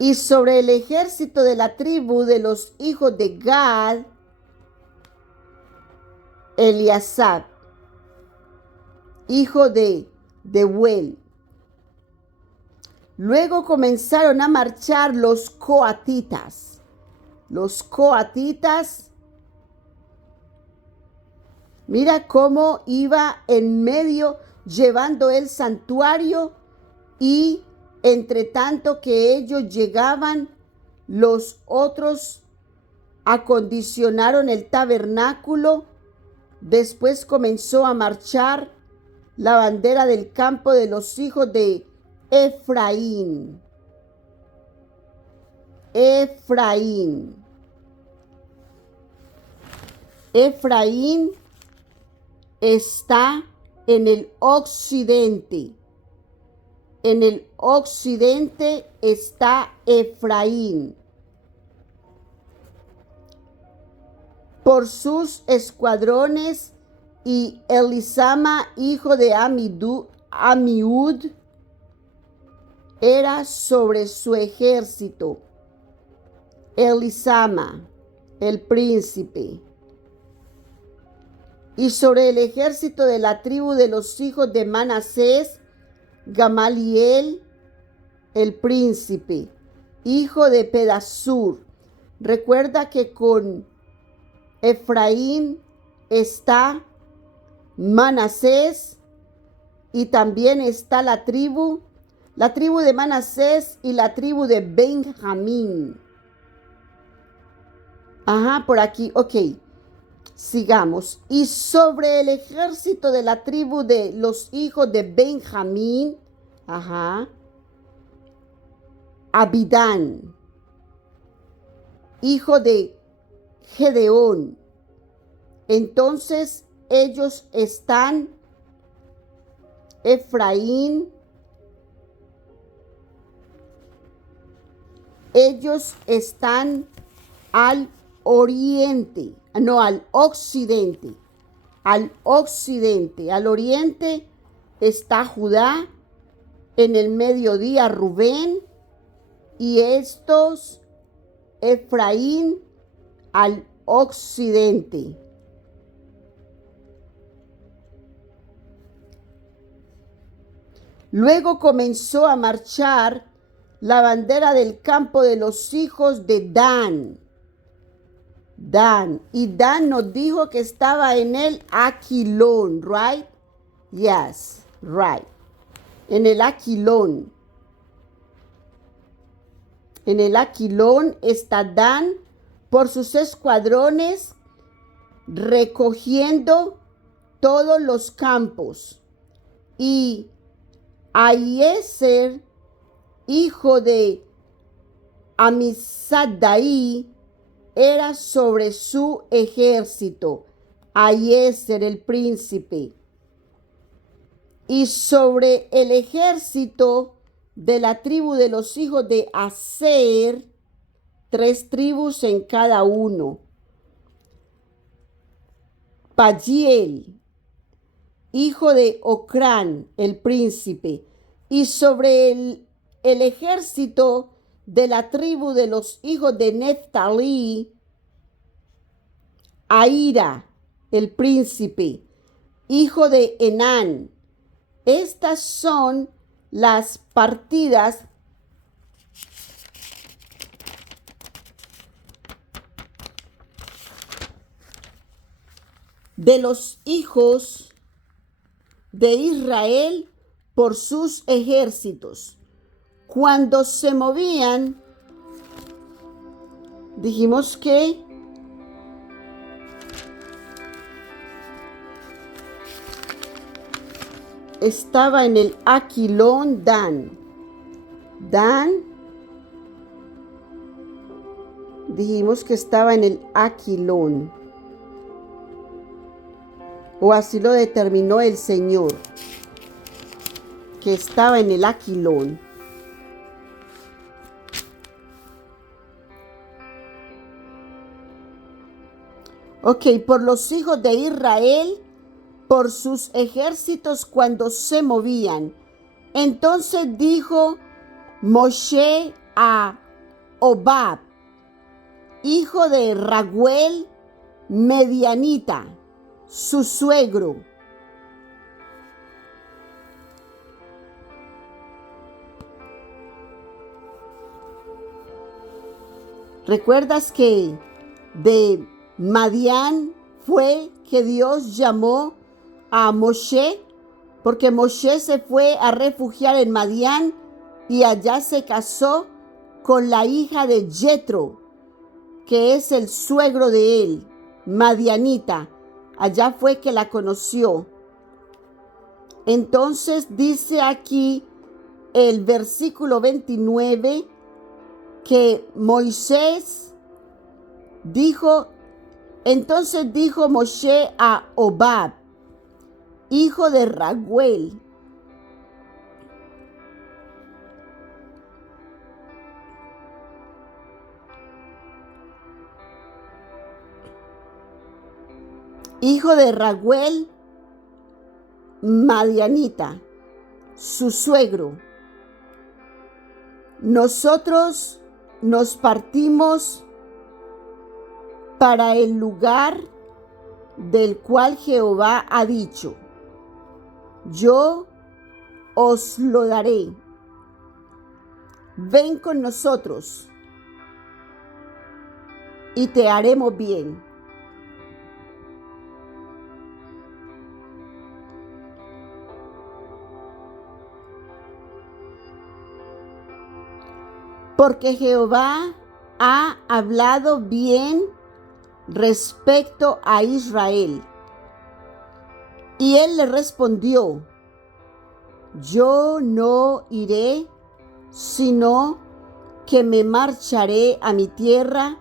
Y sobre el ejército de la tribu de los hijos de Gad, Eliasab, hijo de Deuel. Luego comenzaron a marchar los coatitas. Los coatitas, mira cómo iba en medio llevando el santuario, y entre tanto que ellos llegaban, los otros acondicionaron el tabernáculo. Después comenzó a marchar la bandera del campo de los hijos de Efraín. Efraín está en el occidente. En el occidente está Efraín. Por sus escuadrones, y Elisama, hijo de Amiud, era sobre su ejército. Elisama, el príncipe. Y sobre el ejército de la tribu de los hijos de Manasés, Gamaliel, el príncipe, hijo de Pedasur. Recuerda que con Efraín está Manasés, y también está la tribu de Manasés y la tribu de Benjamín. Por aquí, ok. Sigamos. Y sobre el ejército de la tribu de los hijos de Benjamín, Abidán, hijo de Gedeón. Entonces ellos están, Efraín, ellos están al oriente, no, al occidente. al occidente. Al oriente está Judá, en el mediodía Rubén, y estos Efraín al occidente. Luego comenzó a marchar la bandera del campo de los hijos de Dan. Y Dan nos dijo que estaba en el Aquilón, right? Yes, right. En el Aquilón. En el Aquilón está Dan por sus escuadrones recogiendo todos los campos. Y Ahiezer, hijo de Amisadai, era sobre su ejército. Ahiezer, el príncipe. Y sobre el ejército de la tribu de los hijos de Aser, 3 tribus en cada uno. Pagiel, hijo de Ocrán, el príncipe, y sobre el ejército de la tribu de los hijos de Neftalí, Ahira, el príncipe, hijo de Enán. Estas son las partidas de los hijos de Israel por sus ejércitos. Cuando se movían, dijimos que estaba en el Aquilón Dan. Dijimos que estaba en el Aquilón. O así lo determinó el Señor, que estaba en el Aquilón. Ok, por los hijos de Israel, por sus ejércitos cuando se movían. Entonces dijo Moshe a Obab, hijo de Raguel Medianita, su suegro: ¿recuerdas que de Madián fue que Dios llamó a Moshe? Porque Moshe se fue a refugiar en Madián y allá se casó con la hija de Jetro, que es el suegro de él, Madianita. Allá fue que la conoció. Entonces dice aquí el versículo 29 que Moisés dijo, entonces dijo Moshe a Obab, hijo de Raguel, Madianita, su suegro: nosotros nos partimos para el lugar del cual Jehová ha dicho, yo os lo daré. Ven con nosotros y te haremos bien. Porque Jehová ha hablado bien respecto a Israel. Y él le respondió, yo no iré, sino que me marcharé a mi tierra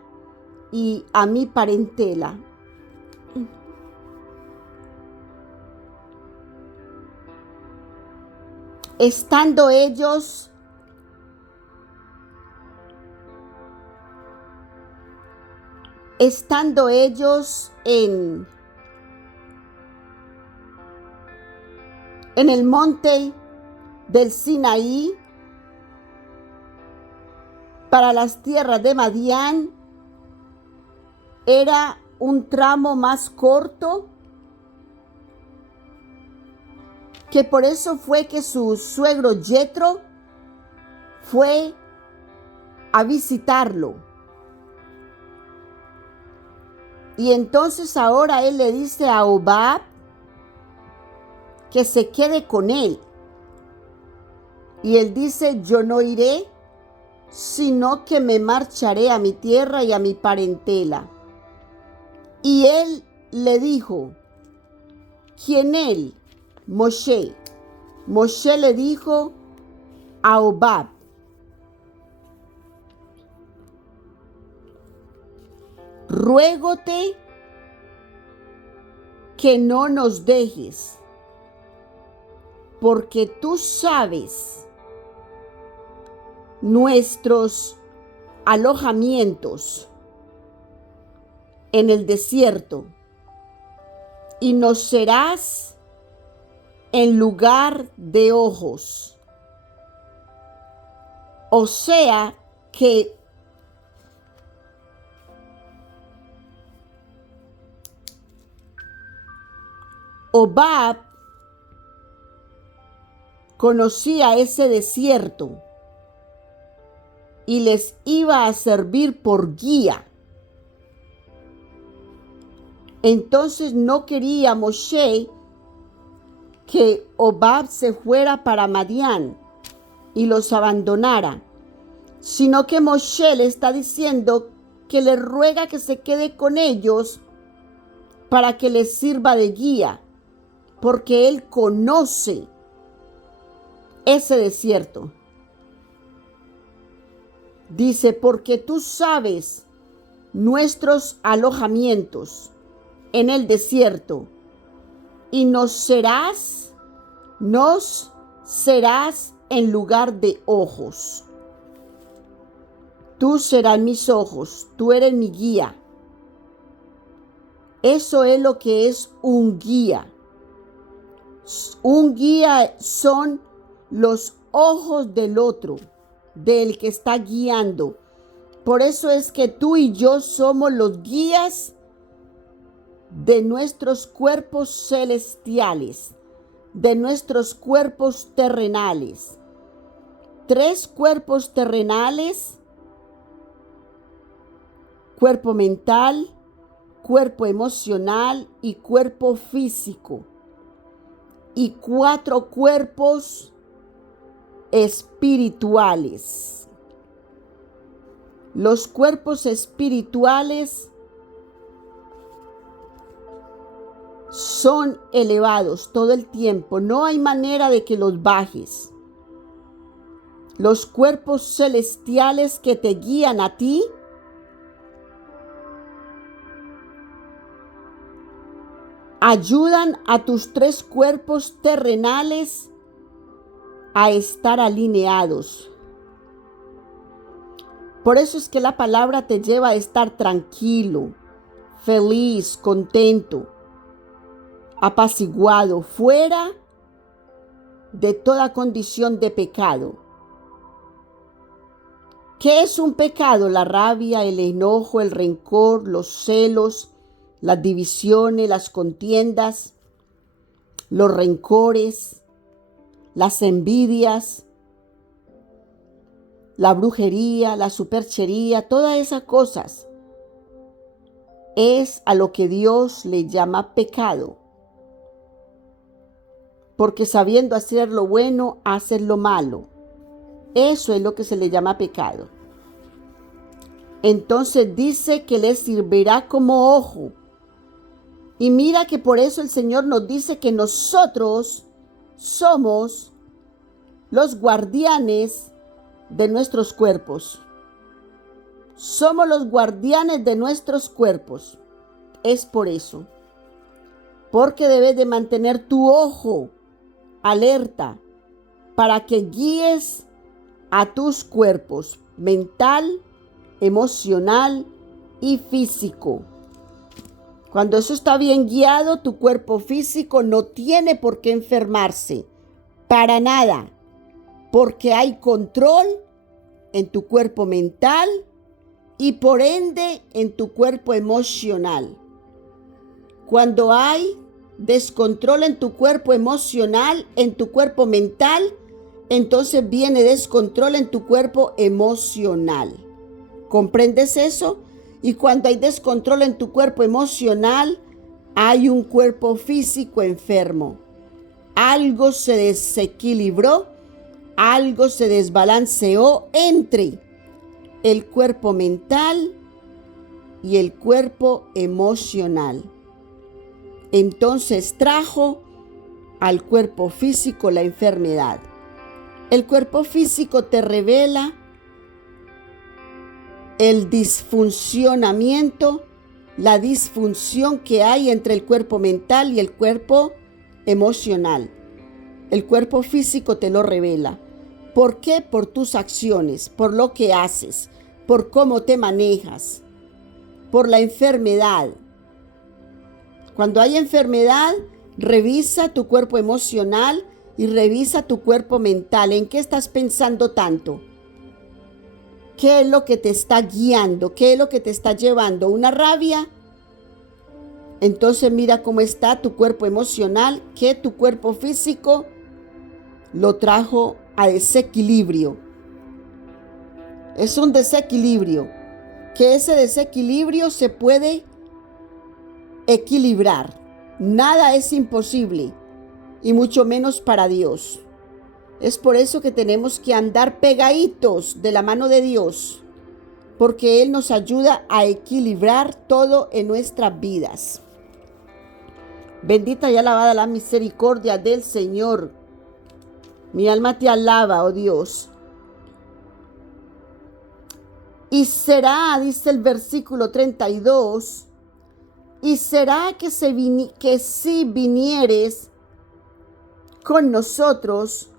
y a mi parentela. Estando ellos en en el monte del Sinaí para las tierras de Madián era un tramo más corto, que por eso fue que su suegro Yetro fue a visitarlo. Y entonces ahora él le dice a Hobab que se quede con él. Y él dice, yo no iré, sino que me marcharé a mi tierra y a mi parentela. Y él le dijo, ¿quién él? Moshe. Moshe le dijo a Hobab, ruégote que no nos dejes, porque tú sabes nuestros alojamientos en el desierto, y nos serás en lugar de ojos. O sea que Hobab conocía ese desierto y les iba a servir por guía. Entonces no quería Moshe que Hobab se fuera para Madián y los abandonara, sino que Moshe le está diciendo que le ruega que se quede con ellos para que les sirva de guía, porque él conoce ese desierto. Dice, porque tú sabes nuestros alojamientos en el desierto, y nos serás en lugar de ojos. Tú serás mis ojos, tú eres mi guía. Eso es lo que es un guía. Un guía son los ojos del otro, del que está guiando. Por eso es que tú y yo somos los guías de nuestros cuerpos celestiales, de nuestros cuerpos terrenales. 3 cuerpos terrenales: cuerpo mental, cuerpo emocional y cuerpo físico. Y 4 cuerpos espirituales. Los cuerpos espirituales son elevados todo el tiempo. No hay manera de que los bajes. Los cuerpos celestiales que te guían a ti ayudan a tus 3 cuerpos terrenales a estar alineados. Por eso es que la palabra te lleva a estar tranquilo, feliz, contento, apaciguado, fuera de toda condición de pecado. ¿Qué es un pecado? La rabia, el enojo, el rencor, los celos, las divisiones, las contiendas, los rencores, las envidias, la brujería, la superchería, todas esas cosas es a lo que Dios le llama pecado. Porque sabiendo hacer lo bueno, haces lo malo. Eso es lo que se le llama pecado. Entonces dice que le servirá como ojo. Y mira que por eso el Señor nos dice que nosotros somos los guardianes de nuestros cuerpos. Somos los guardianes de nuestros cuerpos. Es por eso. Porque debes de mantener tu ojo alerta para que guíes a tus cuerpos mental, emocional y físico. Cuando eso está bien guiado, tu cuerpo físico no tiene por qué enfermarse, para nada, porque hay control en tu cuerpo mental y por ende en tu cuerpo emocional. Cuando hay descontrol en tu cuerpo emocional, en tu cuerpo mental, entonces viene descontrol en tu cuerpo emocional. ¿Comprendes eso? Y cuando hay descontrol en tu cuerpo emocional, hay un cuerpo físico enfermo. Algo se desequilibró, algo se desbalanceó entre el cuerpo mental y el cuerpo emocional. Entonces trajo al cuerpo físico la enfermedad. El cuerpo físico te revela el disfuncionamiento, la disfunción que hay entre el cuerpo mental y el cuerpo emocional. El cuerpo físico te lo revela. ¿Por qué? Por tus acciones, por lo que haces, por cómo te manejas, por la enfermedad. Cuando hay enfermedad, revisa tu cuerpo emocional y revisa tu cuerpo mental. ¿En qué estás pensando tanto? ¿Qué es lo que te está guiando? ¿Qué es lo que te está llevando? ¿Una rabia? Entonces mira cómo está tu cuerpo emocional, que tu cuerpo físico lo trajo a desequilibrio. Es un desequilibrio, que ese desequilibrio se puede equilibrar. Nada es imposible, y mucho menos para Dios. Es por eso que tenemos que andar pegaditos de la mano de Dios, porque Él nos ayuda a equilibrar todo en nuestras vidas. Bendita y alabada la misericordia del Señor. Mi alma te alaba, oh Dios. Y será, dice el versículo 32, y será que si vinieres con nosotros,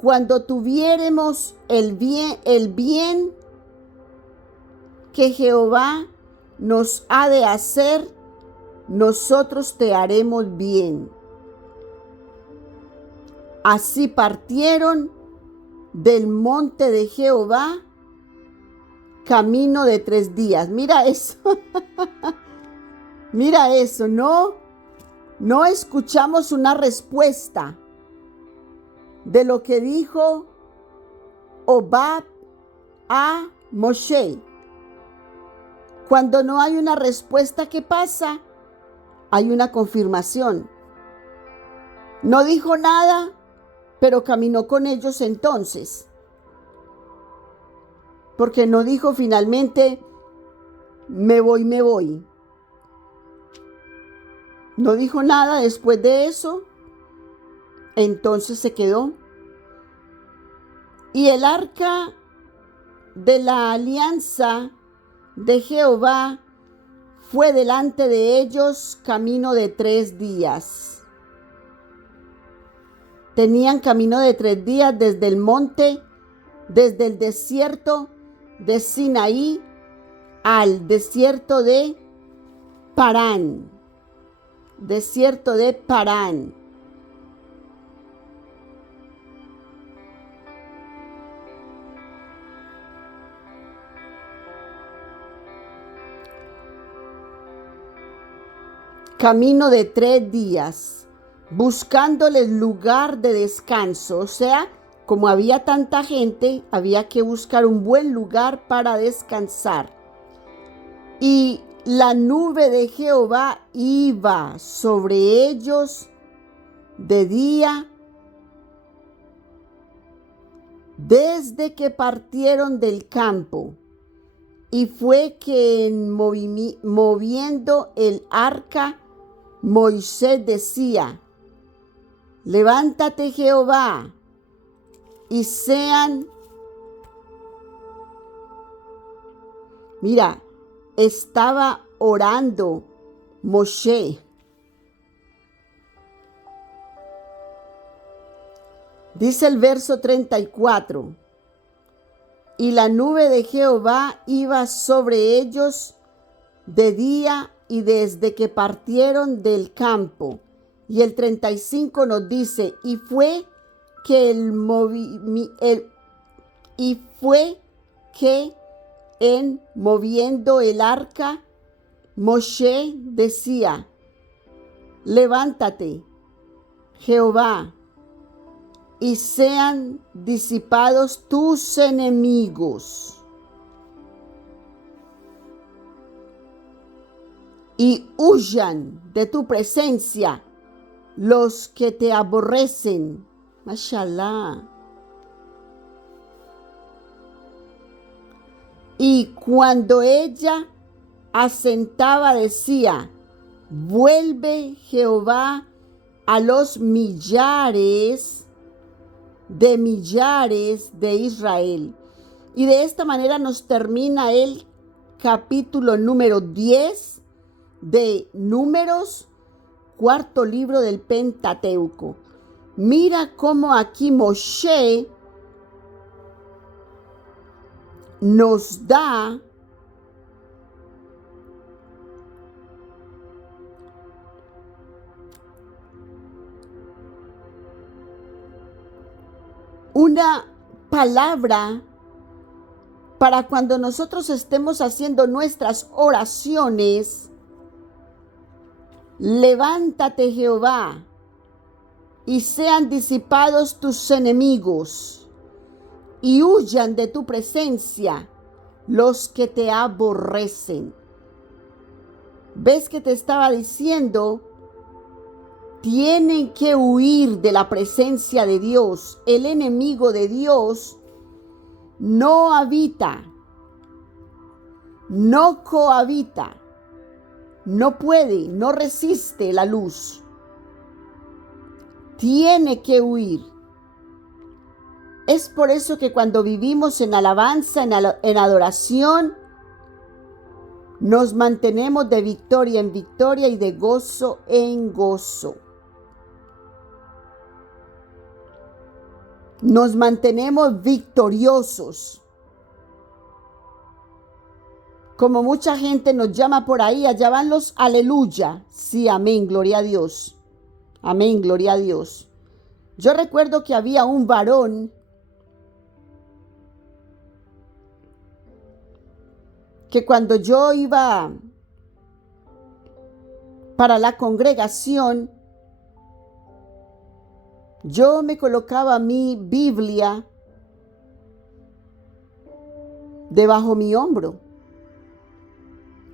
cuando tuviéremos el bien que Jehová nos ha de hacer, nosotros te haremos bien. Así partieron del monte de Jehová camino de 3 días. Mira eso. Mira eso, no escuchamos una respuesta de lo que dijo Obad a Moshe. Cuando no hay una respuesta, ¿qué pasa? Hay una confirmación. No dijo nada, pero caminó con ellos entonces. Porque no dijo finalmente, me voy. No dijo nada después de eso. Entonces se quedó. Y el arca de la alianza de Jehová fue delante de ellos camino de 3 días. Tenían camino de 3 días desde el monte, desde el desierto de Sinaí al desierto de Parán. Desierto de Parán. Camino de 3 días, buscándoles lugar de descanso. O sea, como había tanta gente, había que buscar un buen lugar para descansar. Y la nube de Jehová iba sobre ellos de día, desde que partieron del campo. Y fue que moviendo el arca, Moisés decía, levántate Jehová, y sean, mira, estaba orando Moshe. Dice el verso 34, y la nube de Jehová iba sobre ellos de día y desde que partieron del campo. Y el 35 nos dice, y fue que en moviendo el arca, Moshe decía, levántate, Jehová, y sean disipados tus enemigos, y huyan de tu presencia los que te aborrecen. Mashallah. Y cuando ella asentaba, decía, vuelve Jehová a los millares de Israel. Y de esta manera nos termina el capítulo número 10 de Números, cuarto libro del Pentateuco. Mira cómo aquí Moshe nos da una palabra para cuando nosotros estemos haciendo nuestras oraciones. Levántate, Jehová, y sean disipados tus enemigos, y huyan de tu presencia los que te aborrecen. ¿Ves que te estaba diciendo? Tienen que huir de la presencia de Dios. El enemigo de Dios no habita, no cohabita, no puede, no resiste la luz. Tiene que huir. Es por eso que cuando vivimos en alabanza, en adoración, nos mantenemos de victoria en victoria y de gozo en gozo. Nos mantenemos victoriosos. Como mucha gente nos llama por ahí, allá van los aleluya. Sí, amén, gloria a Dios. Amén, gloria a Dios. Yo recuerdo que había un varón que cuando yo iba para la congregación, yo me colocaba mi Biblia debajo mi hombro.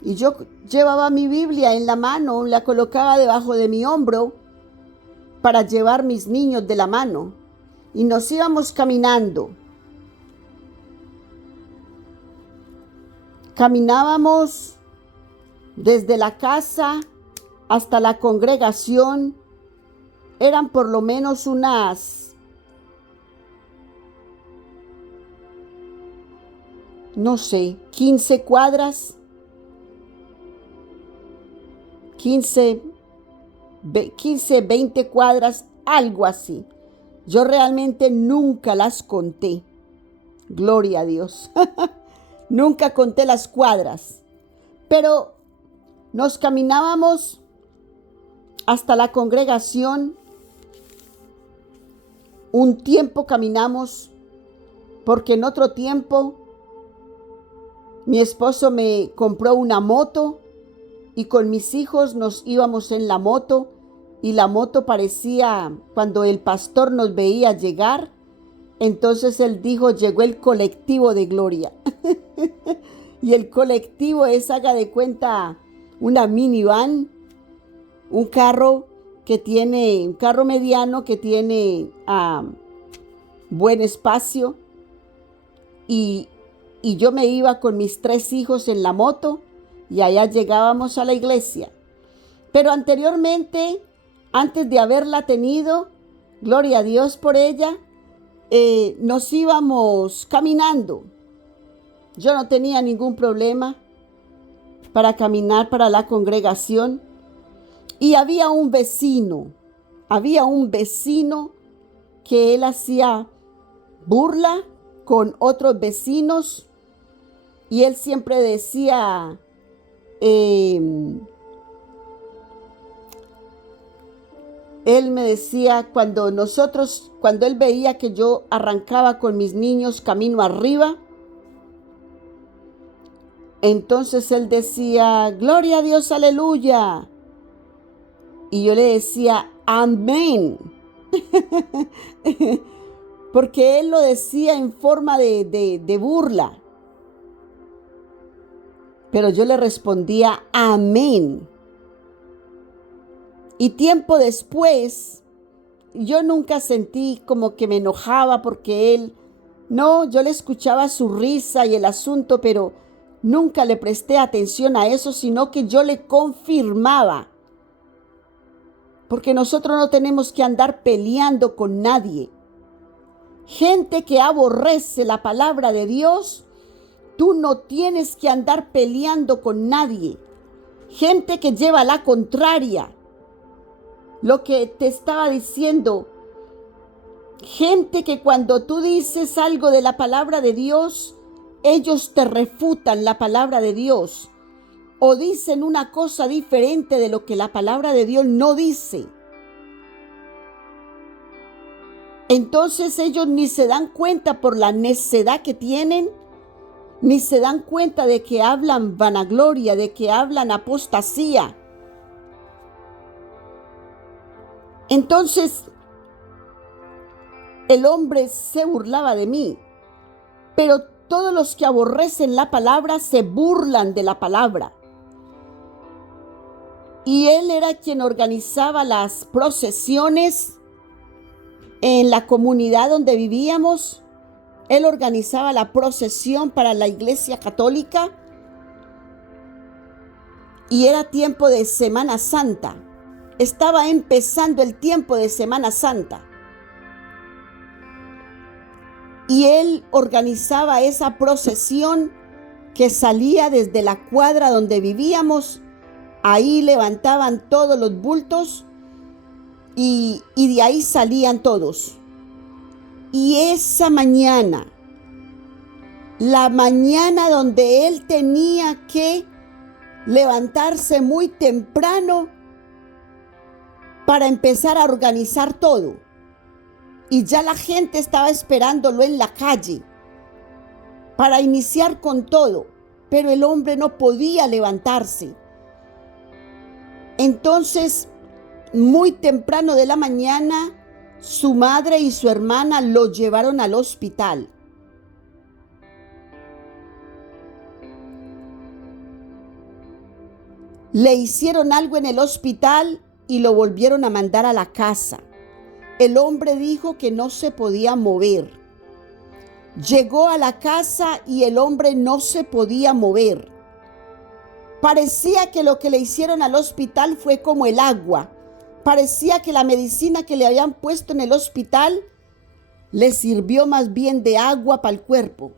Y yo llevaba mi Biblia en la mano, la colocaba debajo de mi hombro para llevar mis niños de la mano. Y nos íbamos caminando. Caminábamos desde la casa hasta la congregación. Eran por lo menos unas, no sé, 15 cuadras, 15, 20 cuadras, algo así. Yo realmente nunca las conté. Gloria a Dios. Nunca conté las cuadras. Pero nos caminábamos hasta la congregación. Un tiempo caminamos, porque en otro tiempo mi esposo me compró una moto y con mis hijos nos íbamos en la moto, y la moto parecía, cuando el pastor nos veía llegar, entonces él dijo, llegó el colectivo de gloria. Y el colectivo es, haga de cuenta, una minivan, un carro mediano que tiene buen espacio, y yo me iba con mis 3 hijos en la moto y allá llegábamos a la iglesia. Pero anteriormente, antes de haberla tenido, gloria a Dios por ella, nos íbamos caminando. Yo no tenía ningún problema para caminar para la congregación. Y había un vecino que él hacía burla con otros vecinos, y él siempre decía, Él me decía cuando él veía que yo arrancaba con mis niños camino arriba, entonces él decía, gloria a Dios, aleluya. Y yo le decía, amén. Porque él lo decía en forma de burla. Pero yo le respondía, amén. Y tiempo después, yo nunca sentí como que me enojaba porque él, no, yo le escuchaba su risa y el asunto, pero nunca le presté atención a eso, sino que yo le confirmaba. Porque nosotros no tenemos que andar peleando con nadie. Gente que aborrece la palabra de Dios, tú no tienes que andar peleando con nadie. Gente que lleva la contraria. Lo que te estaba diciendo, gente que cuando tú dices algo de la palabra de Dios, ellos te refutan la palabra de Dios o dicen una cosa diferente de lo que la palabra de Dios no dice. Entonces ellos ni se dan cuenta por la necedad que tienen, ni se dan cuenta de que hablan vanagloria, de que hablan apostasía. Entonces el hombre se burlaba de mí, pero todos los que aborrecen la palabra se burlan de la palabra. Y él era quien organizaba las procesiones en la comunidad donde vivíamos. Él organizaba la procesión para la iglesia católica y era tiempo de Semana Santa. Estaba empezando el tiempo de Semana Santa. Y él organizaba esa procesión que salía desde la cuadra donde vivíamos. Ahí levantaban todos los bultos y de ahí salían todos. Y esa mañana, la mañana donde él tenía que levantarse muy temprano para empezar a organizar todo. Y ya la gente estaba esperándolo en la calle para iniciar con todo, pero el hombre no podía levantarse. Entonces, muy temprano de la mañana, su madre y su hermana lo llevaron al hospital. Le hicieron algo en el hospital y lo volvieron a mandar a la casa. El hombre dijo que no se podía mover. Llegó a la casa y el hombre no se podía mover. Parecía que lo que le hicieron al hospital fue como el agua. Parecía que la medicina que le habían puesto en el hospital le sirvió más bien de agua para el cuerpo.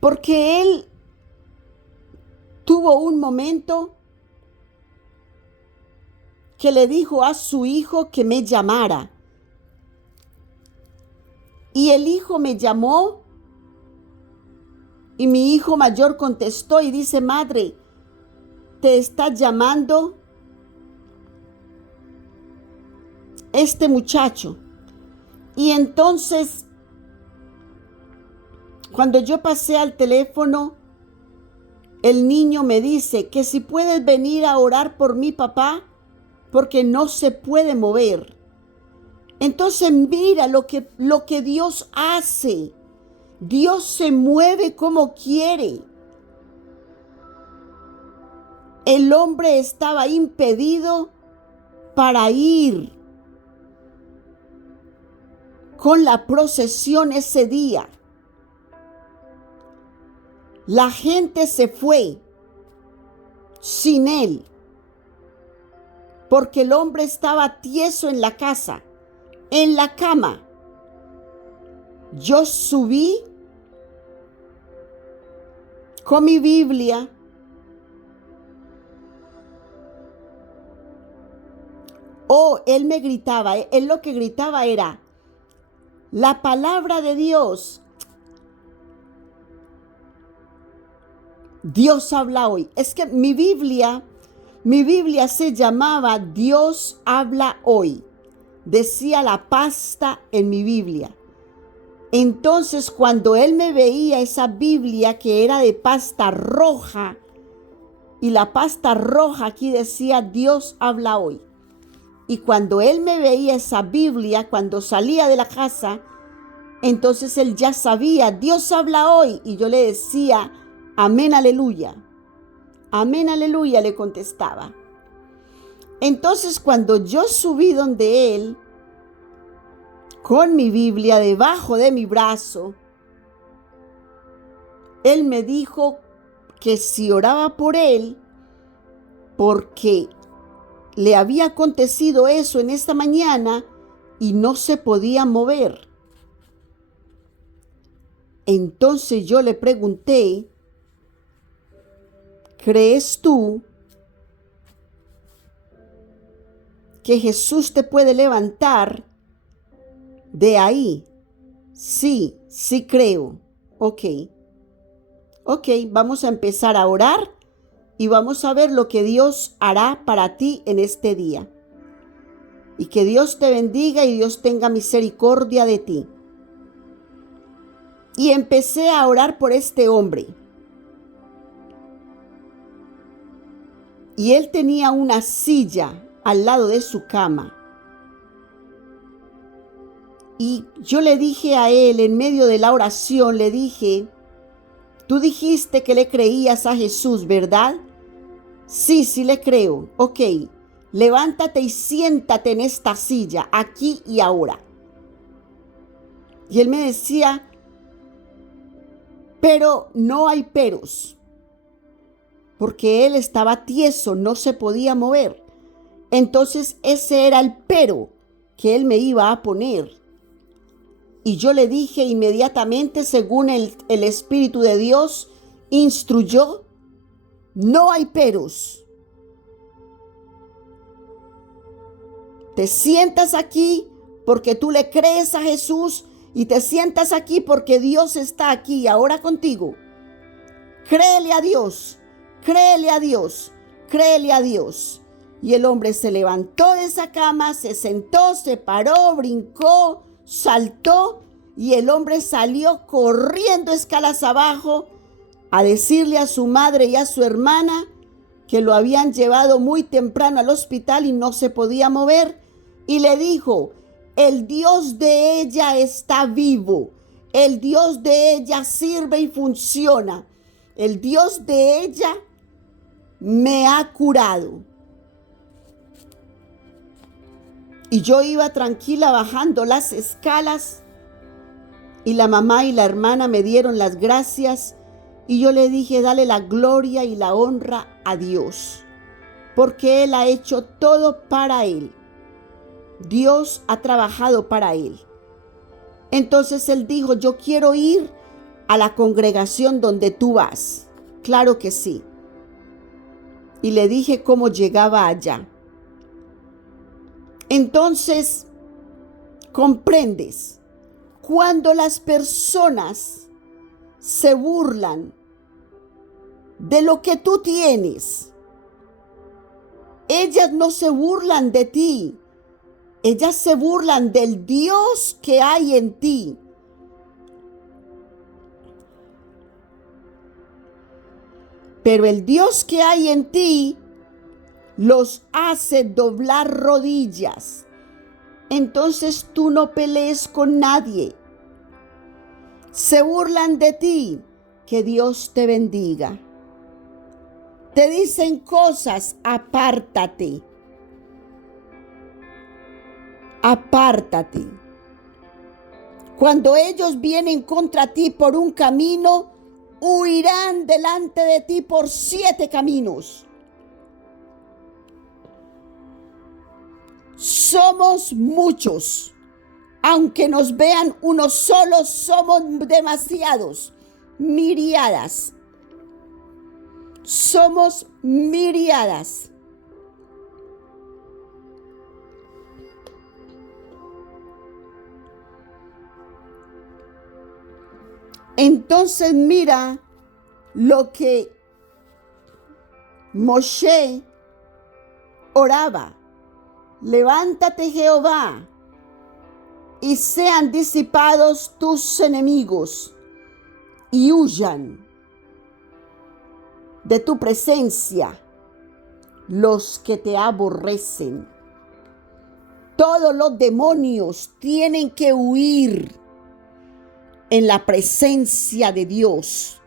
Porque él tuvo un momento que le dijo a su hijo que me llamara. Y el hijo me llamó y mi hijo mayor contestó y dice, madre, te está llamando este muchacho. Y entonces, cuando yo pasé al teléfono, el niño me dice que si puedes venir a orar por mi papá, porque no se puede mover. Entonces mira lo que Dios hace. Dios se mueve como quiere. El hombre estaba impedido para ir con la procesión ese día. La gente se fue sin él, porque el hombre estaba tieso en la casa, en la cama. Yo subí con mi Biblia él me gritaba, él lo que gritaba era, La palabra de Dios. Dios habla hoy. Es que mi Biblia se llamaba Dios habla hoy. Decía la pasta en mi Biblia. Entonces, cuando él me veía esa Biblia que era de pasta roja, y la pasta roja aquí decía Dios habla hoy. Y cuando él me veía esa Biblia, cuando salía de la casa, entonces él ya sabía, Dios habla hoy. Y yo le decía, amén, aleluya. Amén, aleluya, le contestaba. Entonces, cuando yo subí donde él, con mi Biblia debajo de mi brazo, él me dijo que si oraba por él, porque le había acontecido eso en esta mañana y no se podía mover. Entonces yo le pregunté, ¿crees tú que Jesús te puede levantar de ahí? Sí, sí creo. Ok, vamos a empezar a orar y vamos a ver lo que Dios hará para ti en este día. Y que Dios te bendiga y Dios tenga misericordia de ti. Y empecé a orar por este hombre. Y él tenía una silla al lado de su cama. Y yo le dije a él, en medio de la oración, le dije, tú dijiste que le creías a Jesús, ¿verdad? Sí, sí le creo. Ok, levántate y siéntate en esta silla, aquí y ahora. Y él me decía, pero no hay peros, porque él estaba tieso, no se podía mover. Entonces ese era el pero que él me iba a poner. Y yo le dije inmediatamente, según el Espíritu de Dios instruyó, no hay peros. Te sientas aquí porque tú le crees a Jesús y te sientas aquí porque Dios está aquí ahora contigo. Créele a Dios, créele a Dios, créele a Dios. Y el hombre se levantó de esa cama, se sentó, se paró, brincó, saltó y el hombre salió corriendo escalas abajo a decirle a su madre y a su hermana que lo habían llevado muy temprano al hospital y no se podía mover. Y le dijo, el Dios de ella está vivo, el Dios de ella sirve y funciona, el Dios de ella me ha curado. Y yo iba tranquila bajando las escalas y la mamá y la hermana me dieron las gracias y yo le dije, dale la gloria y la honra a Dios, porque Él ha hecho todo para Él. Dios ha trabajado para Él. Entonces Él dijo, yo quiero ir a la congregación donde tú vas. Claro que sí. Y le dije cómo llegaba allá. Entonces, comprendes, cuando las personas se burlan de lo que tú tienes, ellas no se burlan de ti, ellas se burlan del Dios que hay en ti. Pero el Dios que hay en ti los hace doblar rodillas. Entonces tú no pelees con nadie. Se burlan de ti. Que Dios te bendiga. Te dicen cosas, apártate. Apártate. Cuando ellos vienen contra ti por un camino, huirán delante de ti por 7 caminos. Somos muchos. Aunque nos vean unos solos, somos demasiados. Miriadas. Somos miriadas. Entonces mira lo que Moshe oraba. Levántate, Jehová, y sean disipados tus enemigos y huyan de tu presencia los que te aborrecen. Todos los demonios tienen que huir en la presencia de Dios.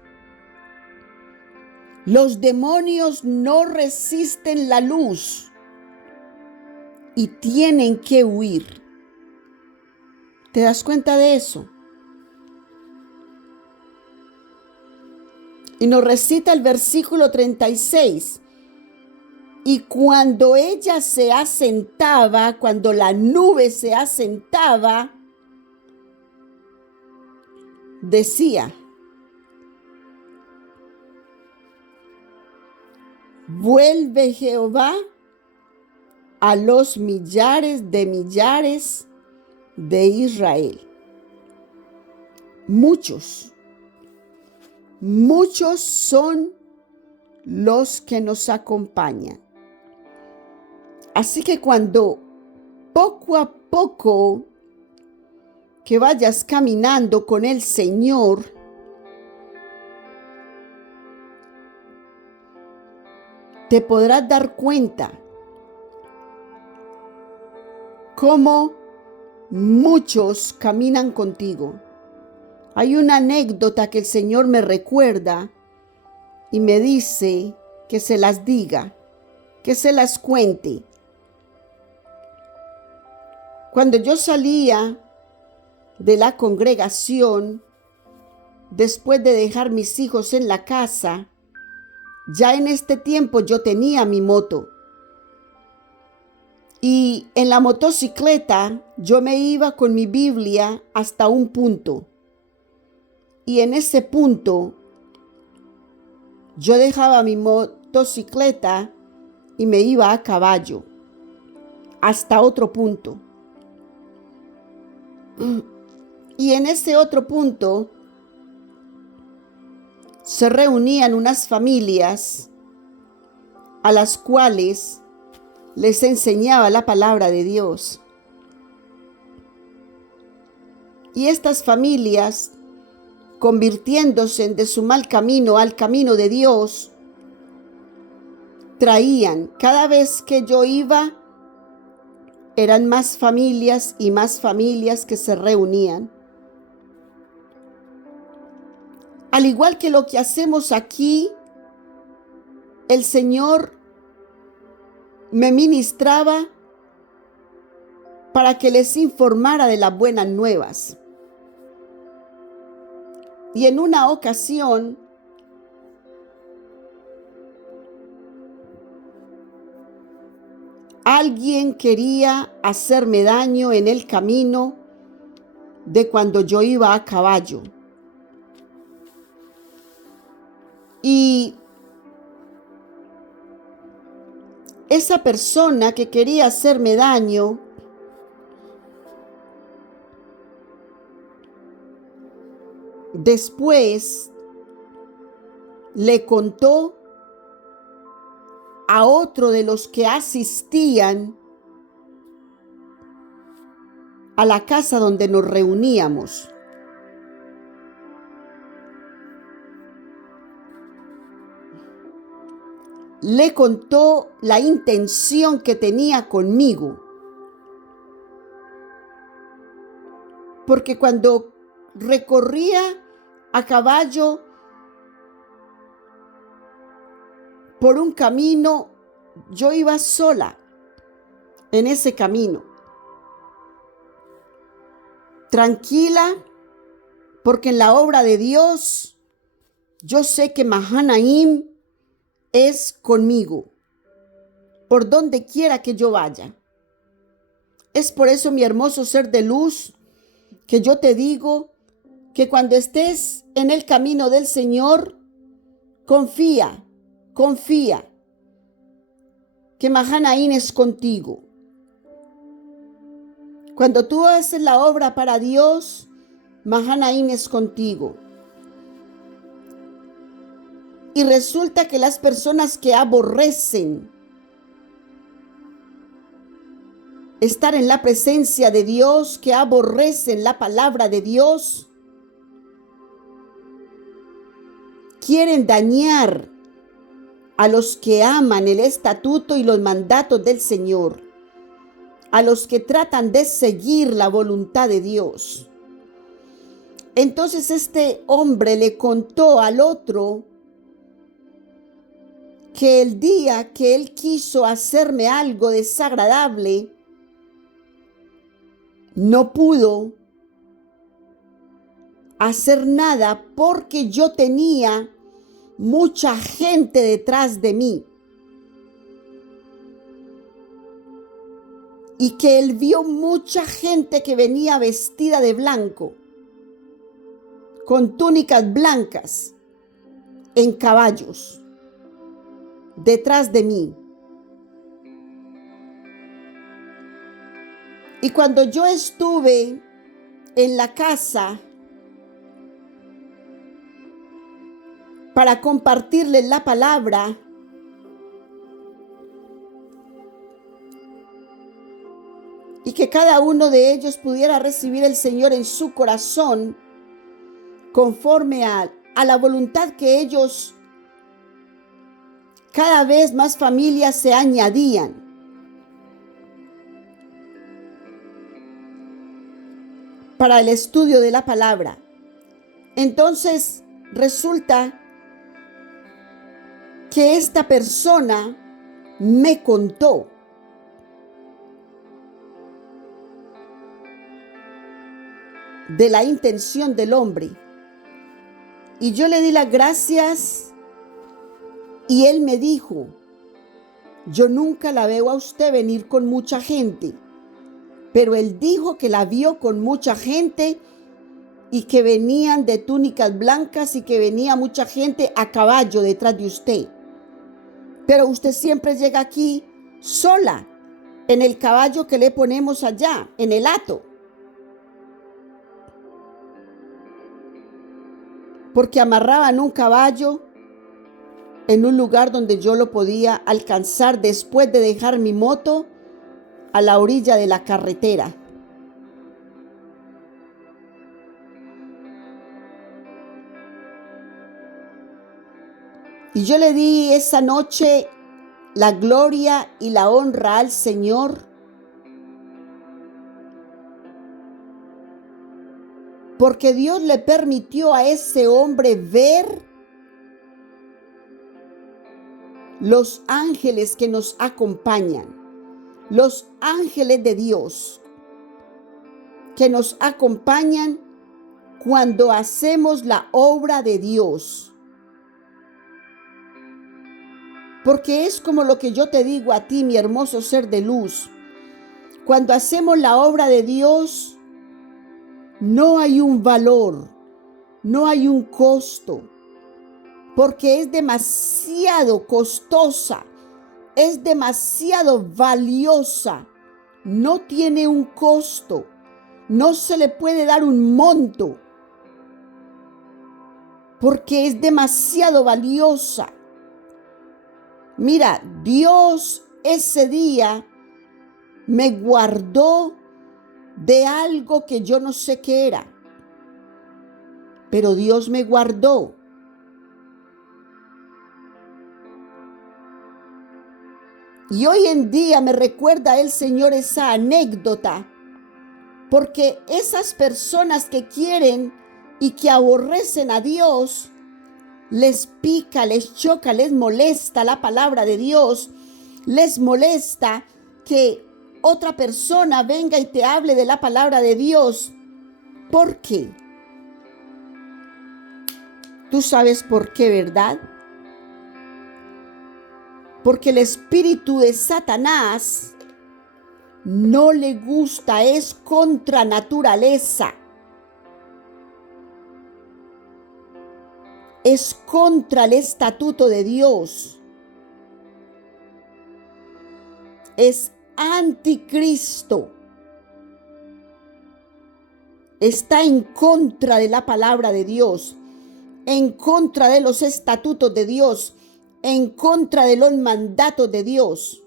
Los demonios no resisten la luz y tienen que huir. ¿Te das cuenta de eso? Y nos recita el versículo 36. Y cuando ella se asentaba, cuando la nube se asentaba, decía: vuelve Jehová a los millares de Israel. Muchos son los que nos acompañan. Así que cuando poco a poco que vayas caminando con el Señor, te podrás dar cuenta cómo muchos caminan contigo. Hay una anécdota que el Señor me recuerda y me dice que se las diga, que se las cuente. Cuando yo salía de la congregación, después de dejar mis hijos en la casa, ya en este tiempo yo tenía mi moto. Y en la motocicleta yo me iba con mi Biblia hasta un punto. Y en ese punto yo dejaba mi motocicleta y me iba a caballo hasta otro punto. Y en ese otro punto se reunían unas familias a las cuales les enseñaba la palabra de Dios. Y estas familias, convirtiéndose de su mal camino al camino de Dios, traían, cada vez que yo iba, eran más familias y más familias que se reunían. Al igual que lo que hacemos aquí, el Señor me ministraba para que les informara de las buenas nuevas. Y en una ocasión, alguien quería hacerme daño en el camino de cuando yo iba a caballo. Y esa persona que quería hacerme daño después le contó a otro de los que asistían a la casa donde nos reuníamos. Le contó la intención que tenía conmigo. Porque cuando recorría a caballo por un camino, yo iba sola en ese camino. Tranquila, porque en la obra de Dios yo sé que Mahanaim es conmigo, por donde quiera que yo vaya. Es por eso, mi hermoso ser de luz, que yo te digo que cuando estés en el camino del Señor, confía que Mahanaim es contigo. Cuando tú haces la obra para Dios, Mahanaim es contigo. Y resulta que las personas que aborrecen estar en la presencia de Dios, que aborrecen la palabra de Dios, quieren dañar a los que aman el estatuto y los mandatos del Señor, a los que tratan de seguir la voluntad de Dios. Entonces este hombre le contó al otro que el día que él quiso hacerme algo desagradable, no pudo hacer nada porque yo tenía mucha gente detrás de mí. Y que él vio mucha gente que venía vestida de blanco, con túnicas blancas, en caballos, detrás de mí. Y cuando yo estuve en la casa para compartirles la palabra, y que cada uno de ellos pudiera recibir el Señor en su corazón, conforme a la voluntad que ellos, cada vez más familias se añadían. Para el estudio de la palabra. Entonces resulta que esta persona me contó de la intención del hombre. Y yo le di las gracias y él me dijo: yo nunca la veo a usted venir con mucha gente. Pero él dijo que la vio con mucha gente y que venían de túnicas blancas y que venía mucha gente a caballo detrás de usted. Pero usted siempre llega aquí sola, en el caballo que le ponemos allá, en el hato. Porque amarraban un caballo en un lugar donde yo lo podía alcanzar después de dejar mi moto a la orilla de la carretera. Y yo le di esa noche la gloria y la honra al Señor, porque Dios le permitió a ese hombre ver los ángeles que nos acompañan. Los ángeles de Dios que nos acompañan cuando hacemos la obra de Dios. Porque es como lo que yo te digo a ti, mi hermoso ser de luz. Cuando hacemos la obra de Dios, no hay un valor, no hay un costo, porque es demasiado costosa. Es demasiado valiosa, no tiene un costo, no se le puede dar un monto, porque es demasiado valiosa. Mira, Dios ese día me guardó de algo que yo no sé qué era, pero Dios me guardó. Y hoy en día me recuerda el Señor esa anécdota, porque esas personas que quieren y que aborrecen a Dios, les pica, les choca, les molesta la palabra de Dios, les molesta que otra persona venga y te hable de la palabra de Dios. ¿Por qué? Tú sabes por qué, ¿verdad? Porque el espíritu de Satanás no le gusta, es contra naturaleza. Es contra el estatuto de Dios. Es anticristo. Está en contra de la palabra de Dios. en contra de los estatutos de Dios, en contra de los mandatos de Dios,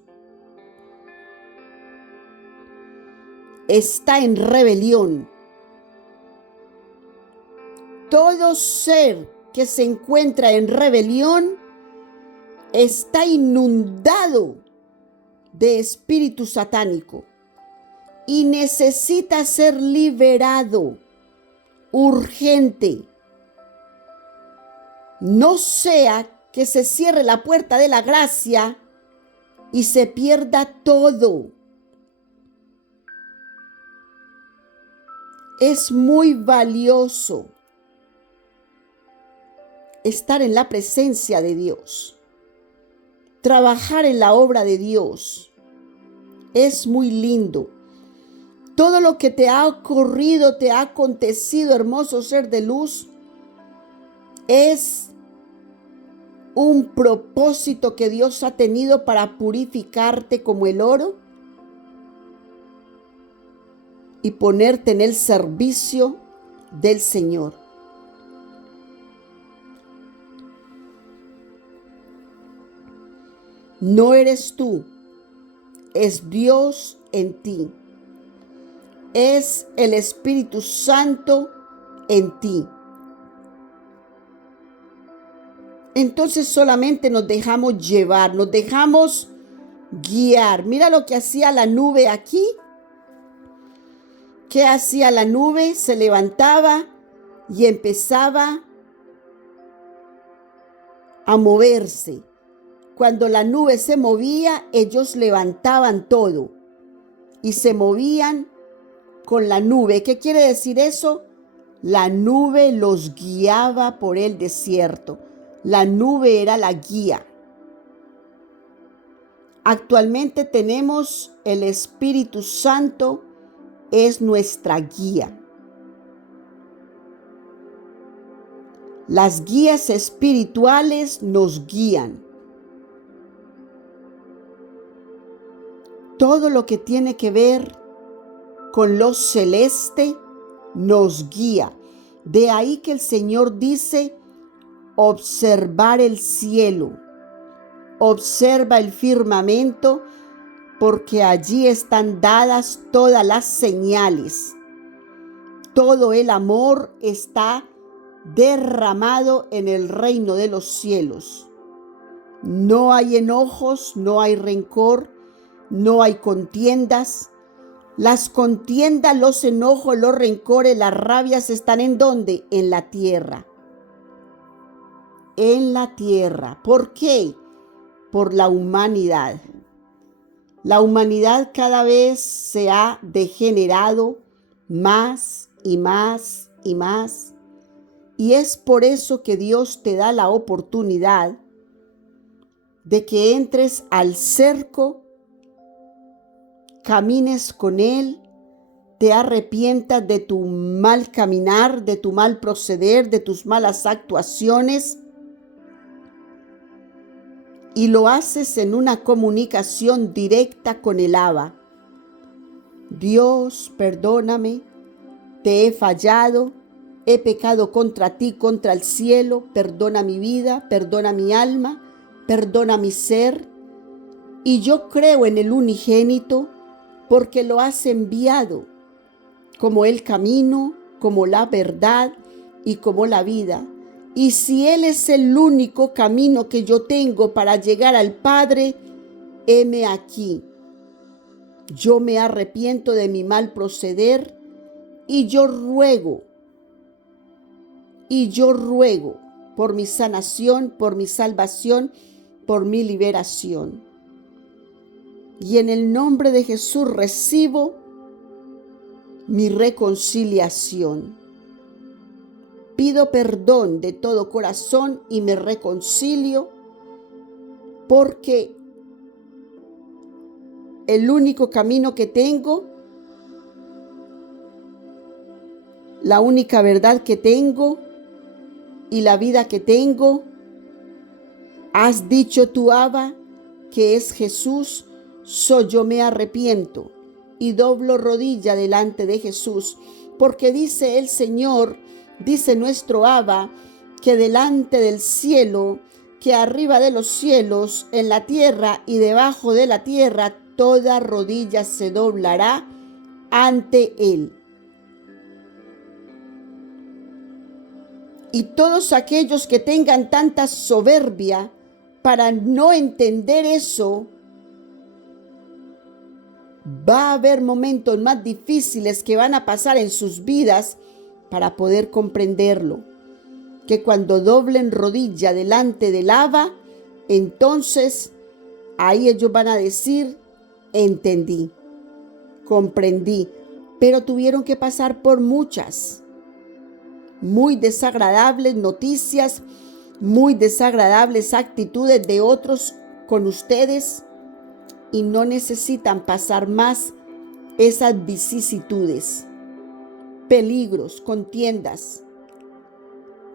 está en rebelión. Todo ser que se encuentra en rebelión está inundado de espíritu satánico y necesita ser liberado urgente. No sea que se cierre la puerta de la gracia y se pierda todo. Es muy valioso estar en la presencia de Dios, trabajar en la obra de Dios. Es muy lindo. Todo lo que te ha ocurrido, te ha acontecido, hermoso ser de luz, es un propósito que Dios ha tenido para purificarte como el oro y ponerte en el servicio del Señor. No eres tú, es Dios en ti. Es el Espíritu Santo en ti. Entonces solamente nos dejamos llevar, nos dejamos guiar. Mira lo que hacía la nube aquí. ¿Qué hacía la nube? Se levantaba y empezaba a moverse. Cuando la nube se movía, ellos levantaban todo y se movían con la nube. ¿Qué quiere decir eso? La nube los guiaba por el desierto. La nube era la guía. Actualmente tenemos el Espíritu Santo, es nuestra guía. Las guías espirituales nos guían. Todo lo que tiene que ver con lo celeste nos guía. De ahí que el Señor dice, observar el cielo, observa el firmamento, porque allí están dadas todas las señales. Todo el amor está derramado en el reino de los cielos. No hay enojos, no hay rencor, no hay contiendas. Las contiendas, los enojos, los rencores, las rabias están ¿en dónde? En la tierra. En la tierra. ¿Por qué? Por la humanidad. La humanidad cada vez se ha degenerado más y más y más. Y es por eso que Dios te da la oportunidad de que entres al cerco, camines con Él, te arrepientas de tu mal caminar, de tu mal proceder, de tus malas actuaciones, y lo haces en una comunicación directa con el Abba. Dios, perdóname, te he fallado, he pecado contra ti, contra el cielo, perdona mi vida, perdona mi alma, perdona mi ser, y yo creo en el unigénito porque lo has enviado como el camino, como la verdad y como la vida. Y si Él es el único camino que yo tengo para llegar al Padre, heme aquí. Yo me arrepiento de mi mal proceder y yo ruego por mi sanación, por mi salvación, por mi liberación. Y en el nombre de Jesús recibo mi reconciliación. Pido perdón de todo corazón y me reconcilio, porque el único camino que tengo, la única verdad que tengo y la vida que tengo, has dicho tú, Abba, que es Jesús. Yo me arrepiento y doblo rodilla delante de Jesús, porque dice el Señor, dice nuestro Abba, que delante del cielo, que arriba de los cielos, en la tierra y debajo de la tierra, toda rodilla se doblará ante Él. Y todos aquellos que tengan tanta soberbia para no entender eso, va a haber momentos más difíciles que van a pasar en sus vidas para poder comprenderlo. Que cuando doblen rodilla delante del Abba, entonces ahí ellos van a decir, entendí, comprendí, pero tuvieron que pasar por muchas, muy desagradables noticias, muy desagradables actitudes de otros con ustedes, y no necesitan pasar más esas vicisitudes, peligros, contiendas.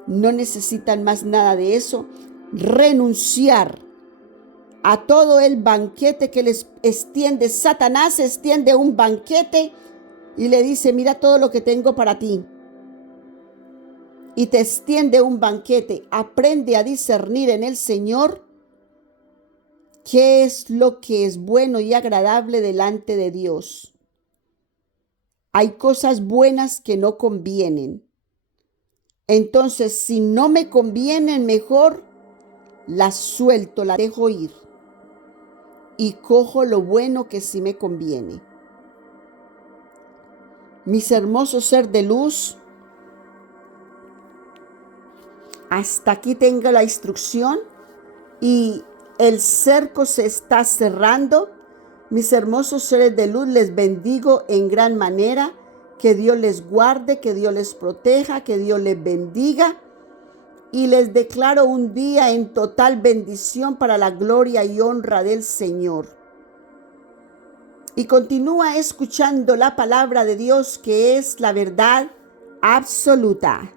No necesitan más nada de eso. Renunciar a todo el banquete que les extiende. Satanás extiende un banquete y le dice, mira todo lo que tengo para ti. Y te extiende un banquete. Aprende a discernir en el Señor qué es lo que es bueno y agradable delante de Dios. Hay cosas buenas que no convienen. Entonces, si no me convienen, mejor las suelto, las dejo ir y cojo lo bueno que sí me conviene. Mis hermosos ser de luz, hasta aquí tengo la instrucción y el cerco se está cerrando. Mis hermosos seres de luz, les bendigo en gran manera. Que Dios les guarde, que Dios les proteja, que Dios les bendiga. Y les declaro un día en total bendición para la gloria y honra del Señor. Y continúa escuchando la palabra de Dios, que es la verdad absoluta.